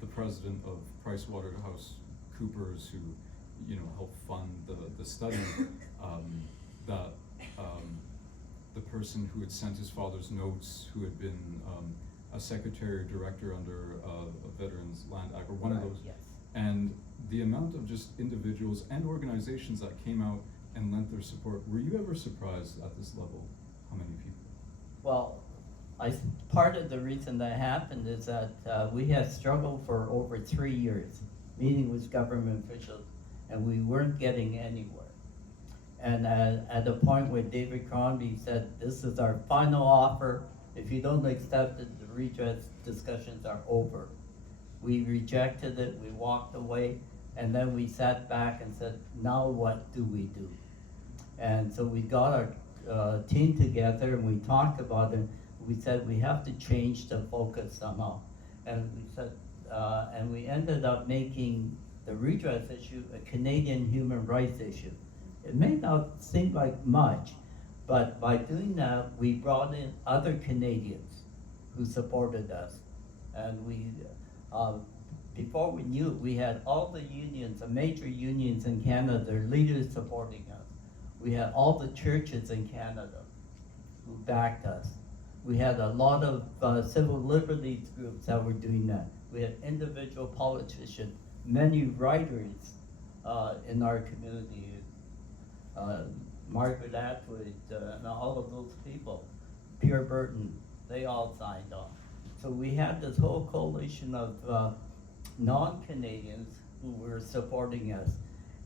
the president of PricewaterhouseCoopers, who helped fund the study, the person who had sent his father's notes, who had been a secretary or director under a Veterans Land Act, or one of those. Yes. And the amount of just individuals and organizations that came out and lent their support, were you ever surprised at this level, how many people? Well, part of the reason that happened is that we had struggled for over 3 years, meeting with government officials, and we weren't getting anywhere. And at the point where David Crombie said, "This is our final offer. If you don't accept it, the redress discussions are over." We rejected it, we walked away, and then we sat back and said, "Now what do we do?" And so we got our team together and we talked about it. We said we have to change the focus somehow. And we said, and we ended up making the redress issue a Canadian human rights issue. It may not seem like much, but by doing that, we brought in other Canadians who supported us. And we, before we knew it, we had all the unions, the major unions in Canada, their leaders supporting us. We had all the churches in Canada who backed us. We had a lot of civil liberties groups that were doing that. We had individual politicians, many writers in our community, Margaret Atwood, and all of those people, Pierre Burton, they all signed on. So we had this whole coalition of non-Canadians who were supporting us.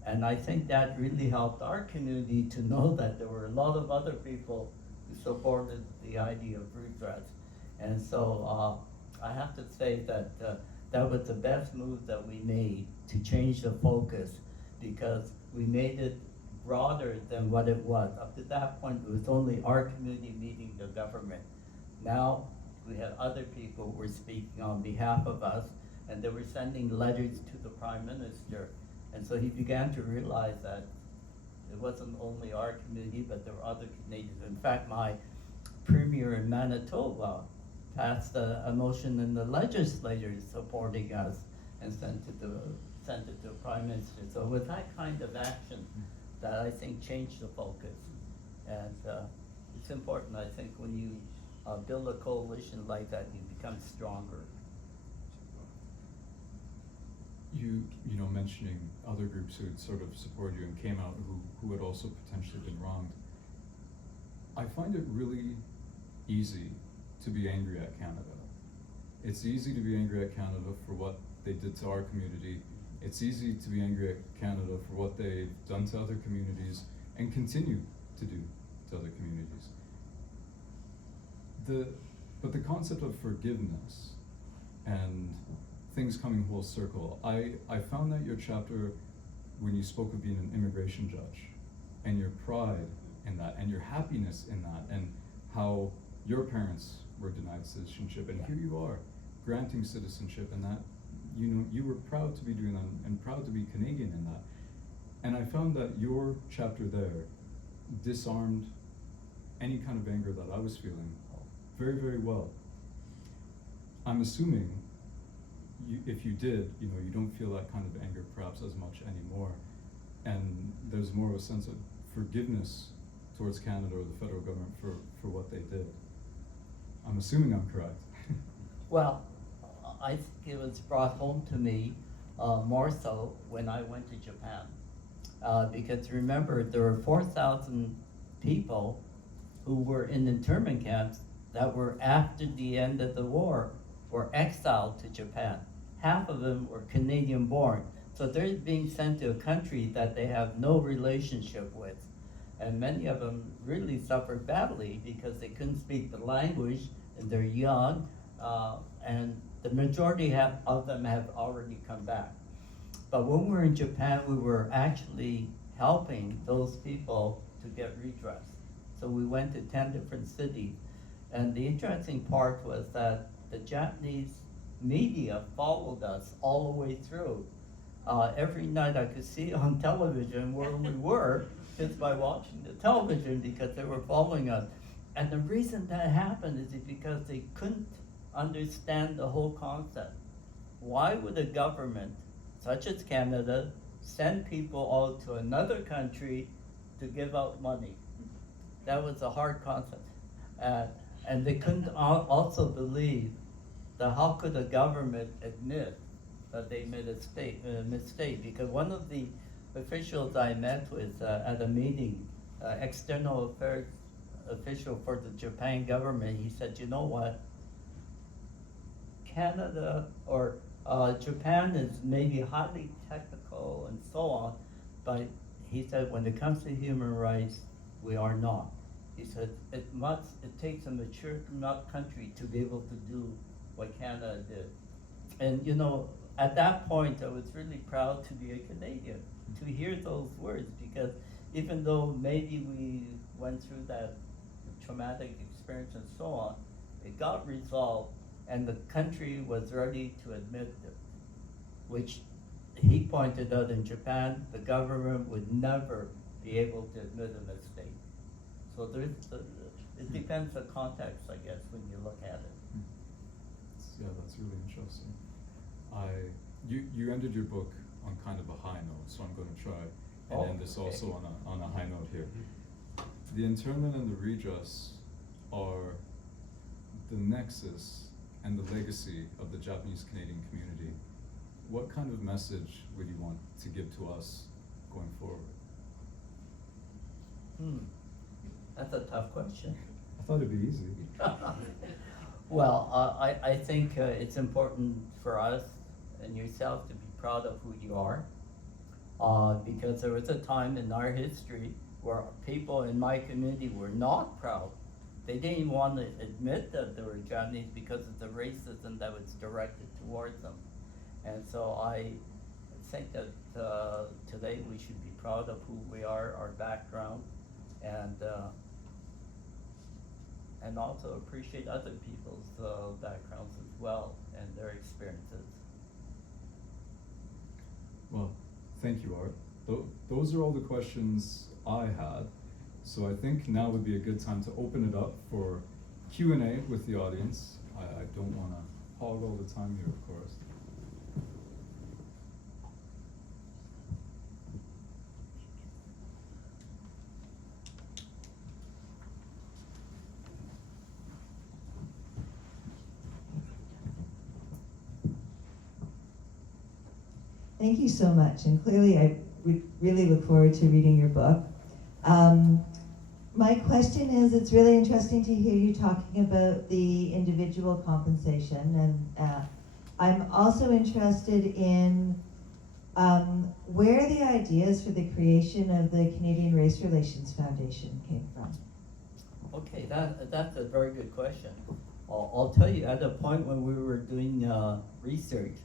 And I think that really helped our community to know that there were a lot of other people who supported the idea of redress. And so I have to say that that was the best move that we made to change the focus, because we made it broader than what it was. Up to that point, it was only our community meeting the government. Now we had other people who were speaking on behalf of us, and they were sending letters to the Prime Minister. And so he began to realize that it wasn't only our community, but there were other Canadians. In fact, my premier in Manitoba passed a motion in the legislature supporting us and sent it to the Prime Minister. So with that kind of action, that I think changed the focus. And it's important, I think, when you build a coalition like that, you become stronger. You know, mentioning other groups who had sort of supported you and came out who had also potentially been wronged. I find it really easy to be angry at Canada. It's easy to be angry at Canada for what they did to our community. It's easy to be angry at Canada for what they've done to other communities and continue to do to other communities. But the concept of forgiveness and things coming full circle, I found that your chapter, when you spoke of being an immigration judge, and your pride in that, and your happiness in that, and how your parents were denied citizenship, and here you are, granting citizenship, and that, you were proud to be doing that, and proud to be Canadian in that. And I found that your chapter there disarmed any kind of anger that I was feeling very, very well. I'm assuming if you did, you don't feel that kind of anger perhaps as much anymore, and there's more of a sense of forgiveness towards Canada or the federal government for what they did. I'm assuming I'm correct. Well, I think it was brought home to me more so when I went to Japan. Because remember, there were 4,000 people who were in internment camps that were after the end of the war, were exiled to Japan. Half of them were Canadian born. So they're being sent to a country that they have no relationship with. And many of them really suffered badly because they couldn't speak the language and they're young. And the majority of them have already come back. But when we were in Japan, we were actually helping those people to get redress. So we went to 10 different cities. And the interesting part was that the Japanese media followed us all the way through. Every night I could see on television where we were just by watching the television because they were following us. And the reason that happened is because they couldn't understand the whole concept. Why would a government, such as Canada, send people all to another country to give out money? That was a hard concept. And they couldn't also believe that how could a government admit that they made a mistake? Because one of the officials I met with at a meeting, external affairs official for the Japan government, he said, you know what? Canada or Japan is maybe highly technical and so on, but he said when it comes to human rights, we are not. He said it takes a mature country to be able to do what Canada did. And you know, at that point, I was really proud to be a Canadian, to hear those words, because even though maybe we went through that traumatic experience and so on, it got resolved and the country was ready to admit it, which he pointed out in Japan, the government would never be able to admit a mistake. So it depends on context, I guess, when you look at it. Yeah, that's really interesting. You ended your book on kind of a high note, so I'm going to try and end this also on a high note here. The internment and the redress are the nexus and the legacy of the Japanese Canadian community. What kind of message would you want to give to us going forward? That's a tough question. I thought it'd be easy. Well, I think it's important for us and yourself to be proud of who you are, because there was a time in our history where people in my community were not proud. They didn't even want to admit that they were Japanese because of the racism that was directed towards them. And so I think that today we should be proud of who we are, our background, and also appreciate other people's backgrounds as well and their experiences. Well, thank you, Art. Those are all the questions I had. So I think now would be a good time to open it up for Q&A with the audience. I don't want to hog all the time here, of course. Thank you so much, and clearly I really look forward to reading your book. My question is, it's really interesting to hear you talking about the individual compensation, and I'm also interested in where the ideas for the creation of the Canadian Race Relations Foundation came from. Okay, that's a very good question. I'll tell you, at a point when we were doing research,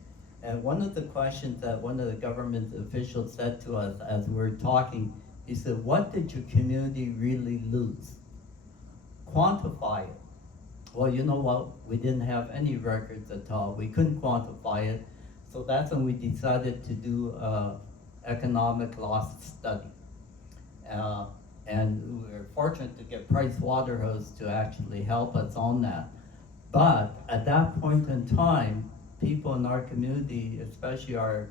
and one of the questions that one of the government officials said to us as we were talking, he said, what did your community really lose? Quantify it. Well, you know what? We didn't have any records at all. We couldn't quantify it. So that's when we decided to do an economic loss study. And we were fortunate to get Price Waterhouse to actually help us on that. But at that point in time, people in our community, especially our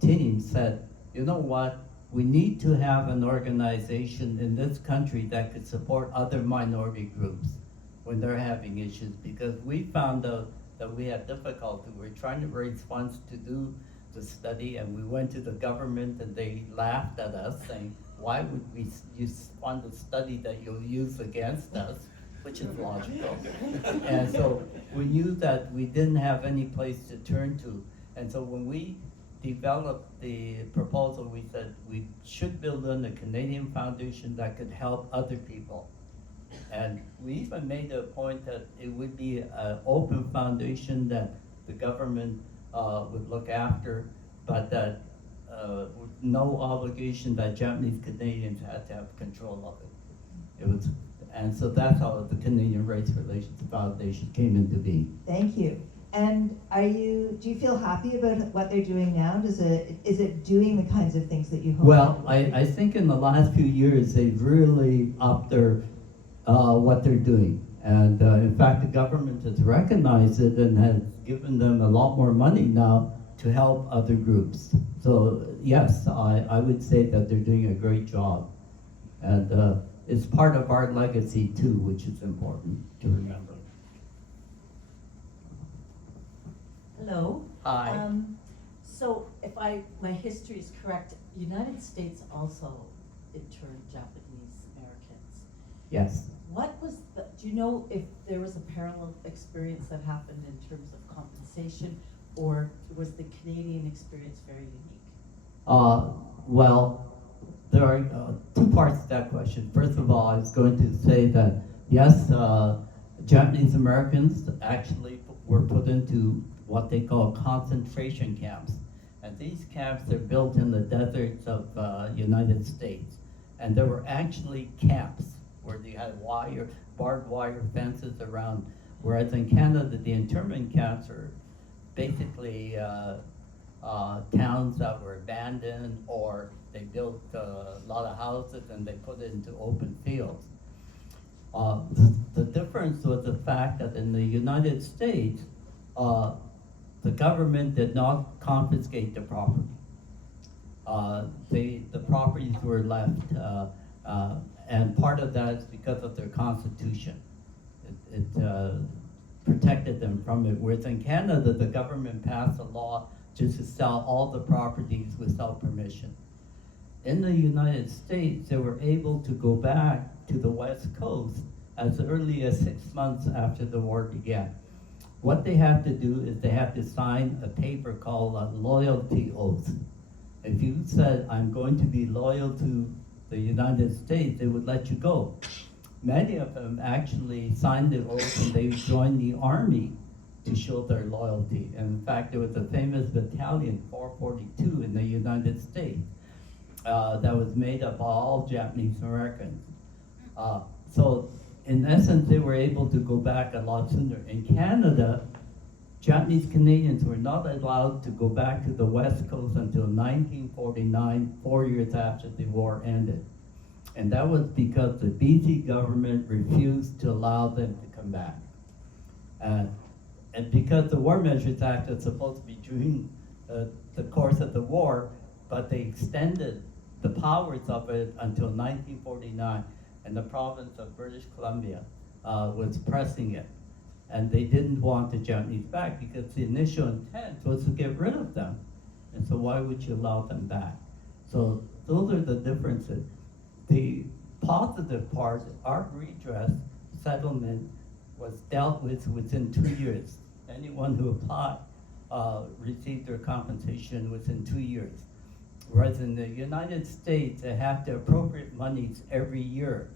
team, said, you know what? We need to have an organization in this country that could support other minority groups when they're having issues, because we found out that we had difficulty. We're trying to raise funds to do the study, and we went to the government and they laughed at us saying, why would we fund a study that you'll use against us? which is logical. And so we knew that we didn't have any place to turn to. And so when we developed the proposal, we said we should build in a Canadian foundation that could help other people. And we even made a point that it would be an open foundation that the government would look after, but that with no obligation that Japanese Canadians had to have control of it. It was, and so that's how the Canadian Rights Relations Foundation came into being. Thank you. And do you feel happy about what they're doing now? Is it doing the kinds of things that you hope? Well, I think in the last few years, they've really upped their, what they're doing. And in fact, the government has recognized it and has given them a lot more money now to help other groups. So yes, I would say that they're doing a great job. And it's part of our legacy too, which is important to remember. Hello. Hi. So if my history is correct, United States also interned Japanese Americans. Yes. Do you know if there was a parallel experience that happened in terms of compensation, or was the Canadian experience very unique? Well, there are two parts to that question. First of all, I was going to say that yes, Japanese Americans actually were put into what they call concentration camps. And these camps are built in the deserts of United States. And there were actually camps where they had barbed wire fences around, whereas in Canada, the internment camps are basically towns that were abandoned, or they built a lot of houses and they put it into open fields. The difference was the fact that in the United States, the government did not confiscate the property. The properties were left, and part of that is because of their constitution. It protected them from it, whereas in Canada, the government passed a law just to sell all the properties without permission. In the United States, they were able to go back to the West Coast as early as 6 months after the war began. What they have to do is they have to sign a paper called a loyalty oath. If you said, I'm going to be loyal to the United States, they would let you go. Many of them actually signed the oath and they joined the army to show their loyalty. And in fact, there was a famous battalion, 442, in the United States that was made up of all Japanese Americans. So in essence, they were able to go back a lot sooner. In Canada, Japanese Canadians were not allowed to go back to the West Coast until 1949, 4 years after the war ended. And that was because the BC government refused to allow them to come back. And because the War Measures Act was supposed to be during the course of the war, but they extended the powers of it until 1949, and the province of British Columbia was pressing it. And they didn't want the Japanese back because the initial intent was to get rid of them. And so why would you allow them back? So those are the differences. The positive part, our redress settlement was dealt with within 2 years. Anyone who applied received their compensation within 2 years. Whereas in the United States, they have to appropriate monies every year.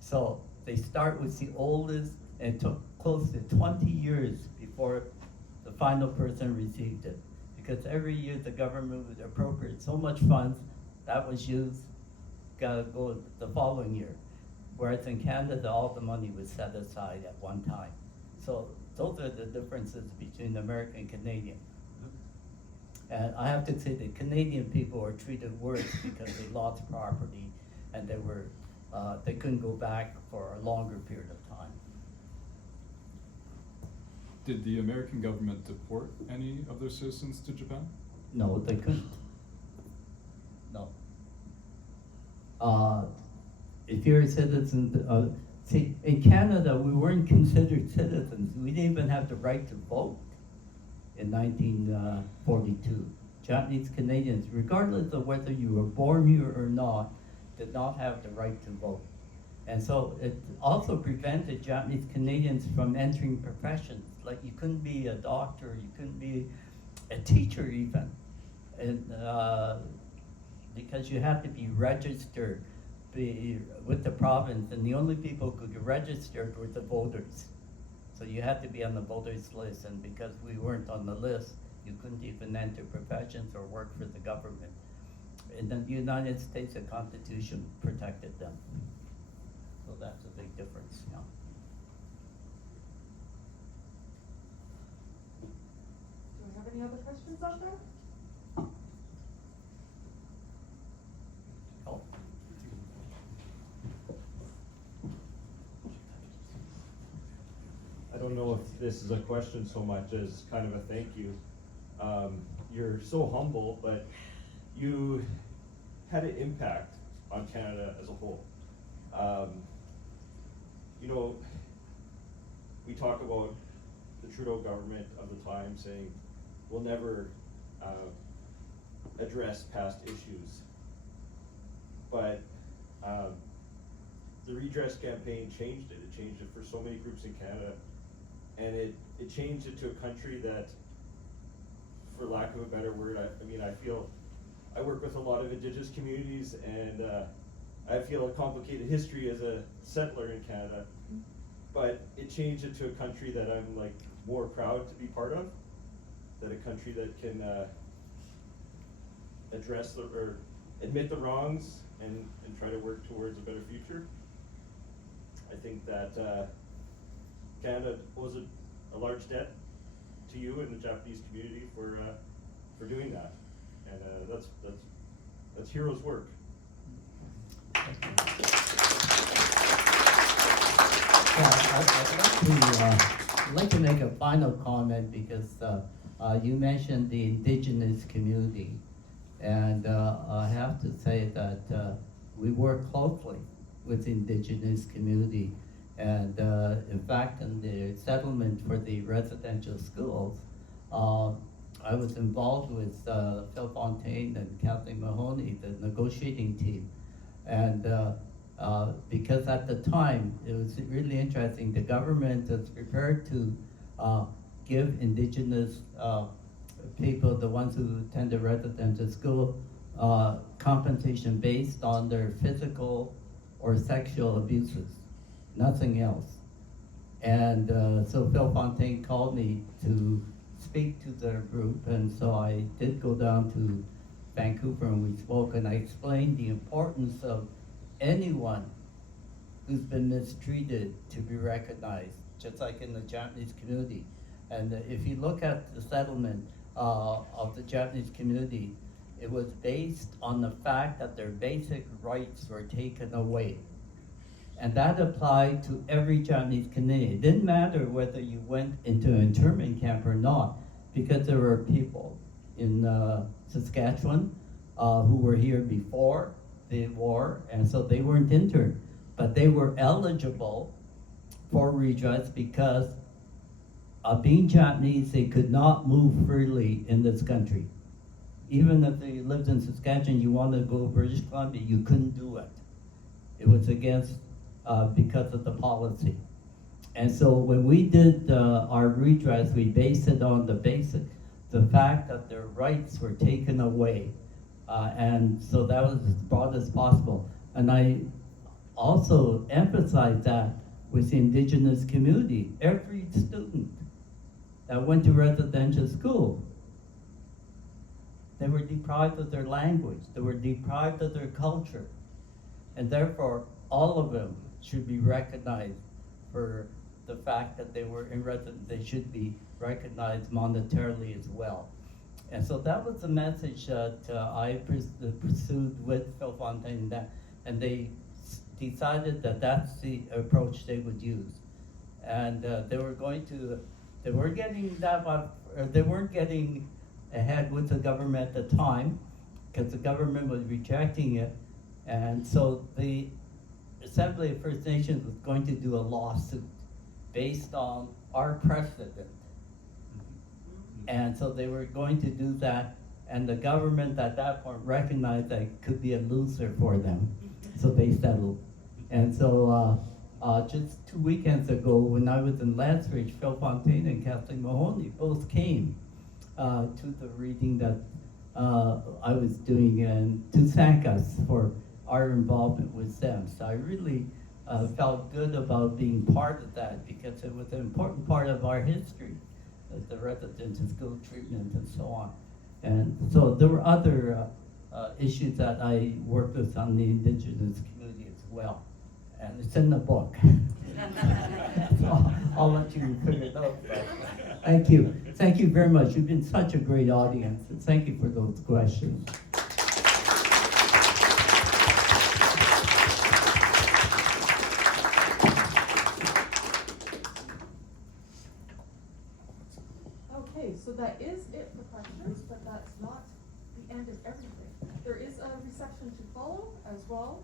So they start with the oldest, and it took close to 20 years before the final person received it. Because every year the government would appropriate so much funds, that was used, gotta go the following year. Whereas in Canada, all the money was set aside at one time. So those are the differences between American and Canadian. And I have to say the Canadian people were treated worse because they lost property and they couldn't go back for a longer period of time. Did the American government deport any of their citizens to Japan? No, they couldn't. No. If you're a citizen, see, in Canada, we weren't considered citizens. We didn't even have the right to vote in 1942. Japanese Canadians, regardless of whether you were born here or not, did not have the right to vote. And so it also prevented Japanese Canadians from entering professions. Like you couldn't be a doctor, you couldn't be a teacher even. And, because you had to be registered with the province, and the only people who could get registered were the voters. So you had to be on the voters list, and because we weren't on the list, you couldn't even enter professions or work for the government. In the United States, the Constitution protected them. So that's a big difference, yeah. Do we have any other questions out there? Oh. I don't know if this is a question so much as kind of a thank you. You're so humble, but you had an impact on Canada as a whole. You know, we talk about the Trudeau government of the time saying we'll never address past issues. But the Redress campaign changed it. It changed it for so many groups in Canada. And it changed it to a country that, for lack of a better word, I mean, I feel, I work with a lot of Indigenous communities, and I feel a complicated history as a settler in Canada. But it changed it to a country that I'm like more proud to be part of, that a country that can address or admit the wrongs and try to work towards a better future. I think that Canada owes a large debt to you and the Japanese community for doing that, and that's heroes' work. I'd like to make a final comment because you mentioned the Indigenous community, and I have to say that we work closely with the Indigenous community. And in fact, in the settlement for the residential schools, I was involved with Phil Fontaine and Kathleen Mahoney, the negotiating team. And because at the time, it was really interesting, the government was prepared to give Indigenous people, the ones who attended residential school, compensation based on their physical or sexual abuses. Nothing else. And so Phil Fontaine called me to speak to their group, and so I did go down to Vancouver and we spoke, and I explained the importance of anyone who's been mistreated to be recognized, just like in the Japanese community. And if you look at the settlement of the Japanese community, it was based on the fact that their basic rights were taken away. And that applied to every Japanese Canadian. It didn't matter whether you went into an internment camp or not, because there were people in Saskatchewan who were here before the war, and so they weren't interned. But they were eligible for redress because being Japanese, they could not move freely in this country. Even if they lived in Saskatchewan, you wanted to go to British Columbia, you couldn't do it. It was against because of the policy. And so when we did our redress, we based it on the fact that their rights were taken away. And so that was as broad as possible. And I also emphasized that with the Indigenous community. Every student that went to residential school, they were deprived of their language, they were deprived of their culture. And therefore, all of them should be recognized for the fact that they were in residence. They should be recognized monetarily as well. And so that was the message that I pursued with Phil Fontaine, and they decided that that's the approach they would use. And they weren't getting ahead with the government at the time, because the government was rejecting it. And so the Assembly of First Nations was going to do a lawsuit based on our precedent. And so they were going to do that, and the government at that point recognized that it could be a loser for them. So they settled. And so just 2 weekends ago, when I was in Lethbridge, Phil Fontaine and Kathleen Mahoney both came to the reading that I was doing and to thank us for our involvement with them. So I really felt good about being part of that because it was an important part of our history, the residential school treatment and so on. And so there were other issues that I worked with on the indigenous community as well. And it's in the book. So I'll let you figure it out. Thank you. Thank you very much. You've been such a great audience, and thank you for those questions. Okay, so that is it for questions, but that's not the end of everything. There is a reception to follow as well.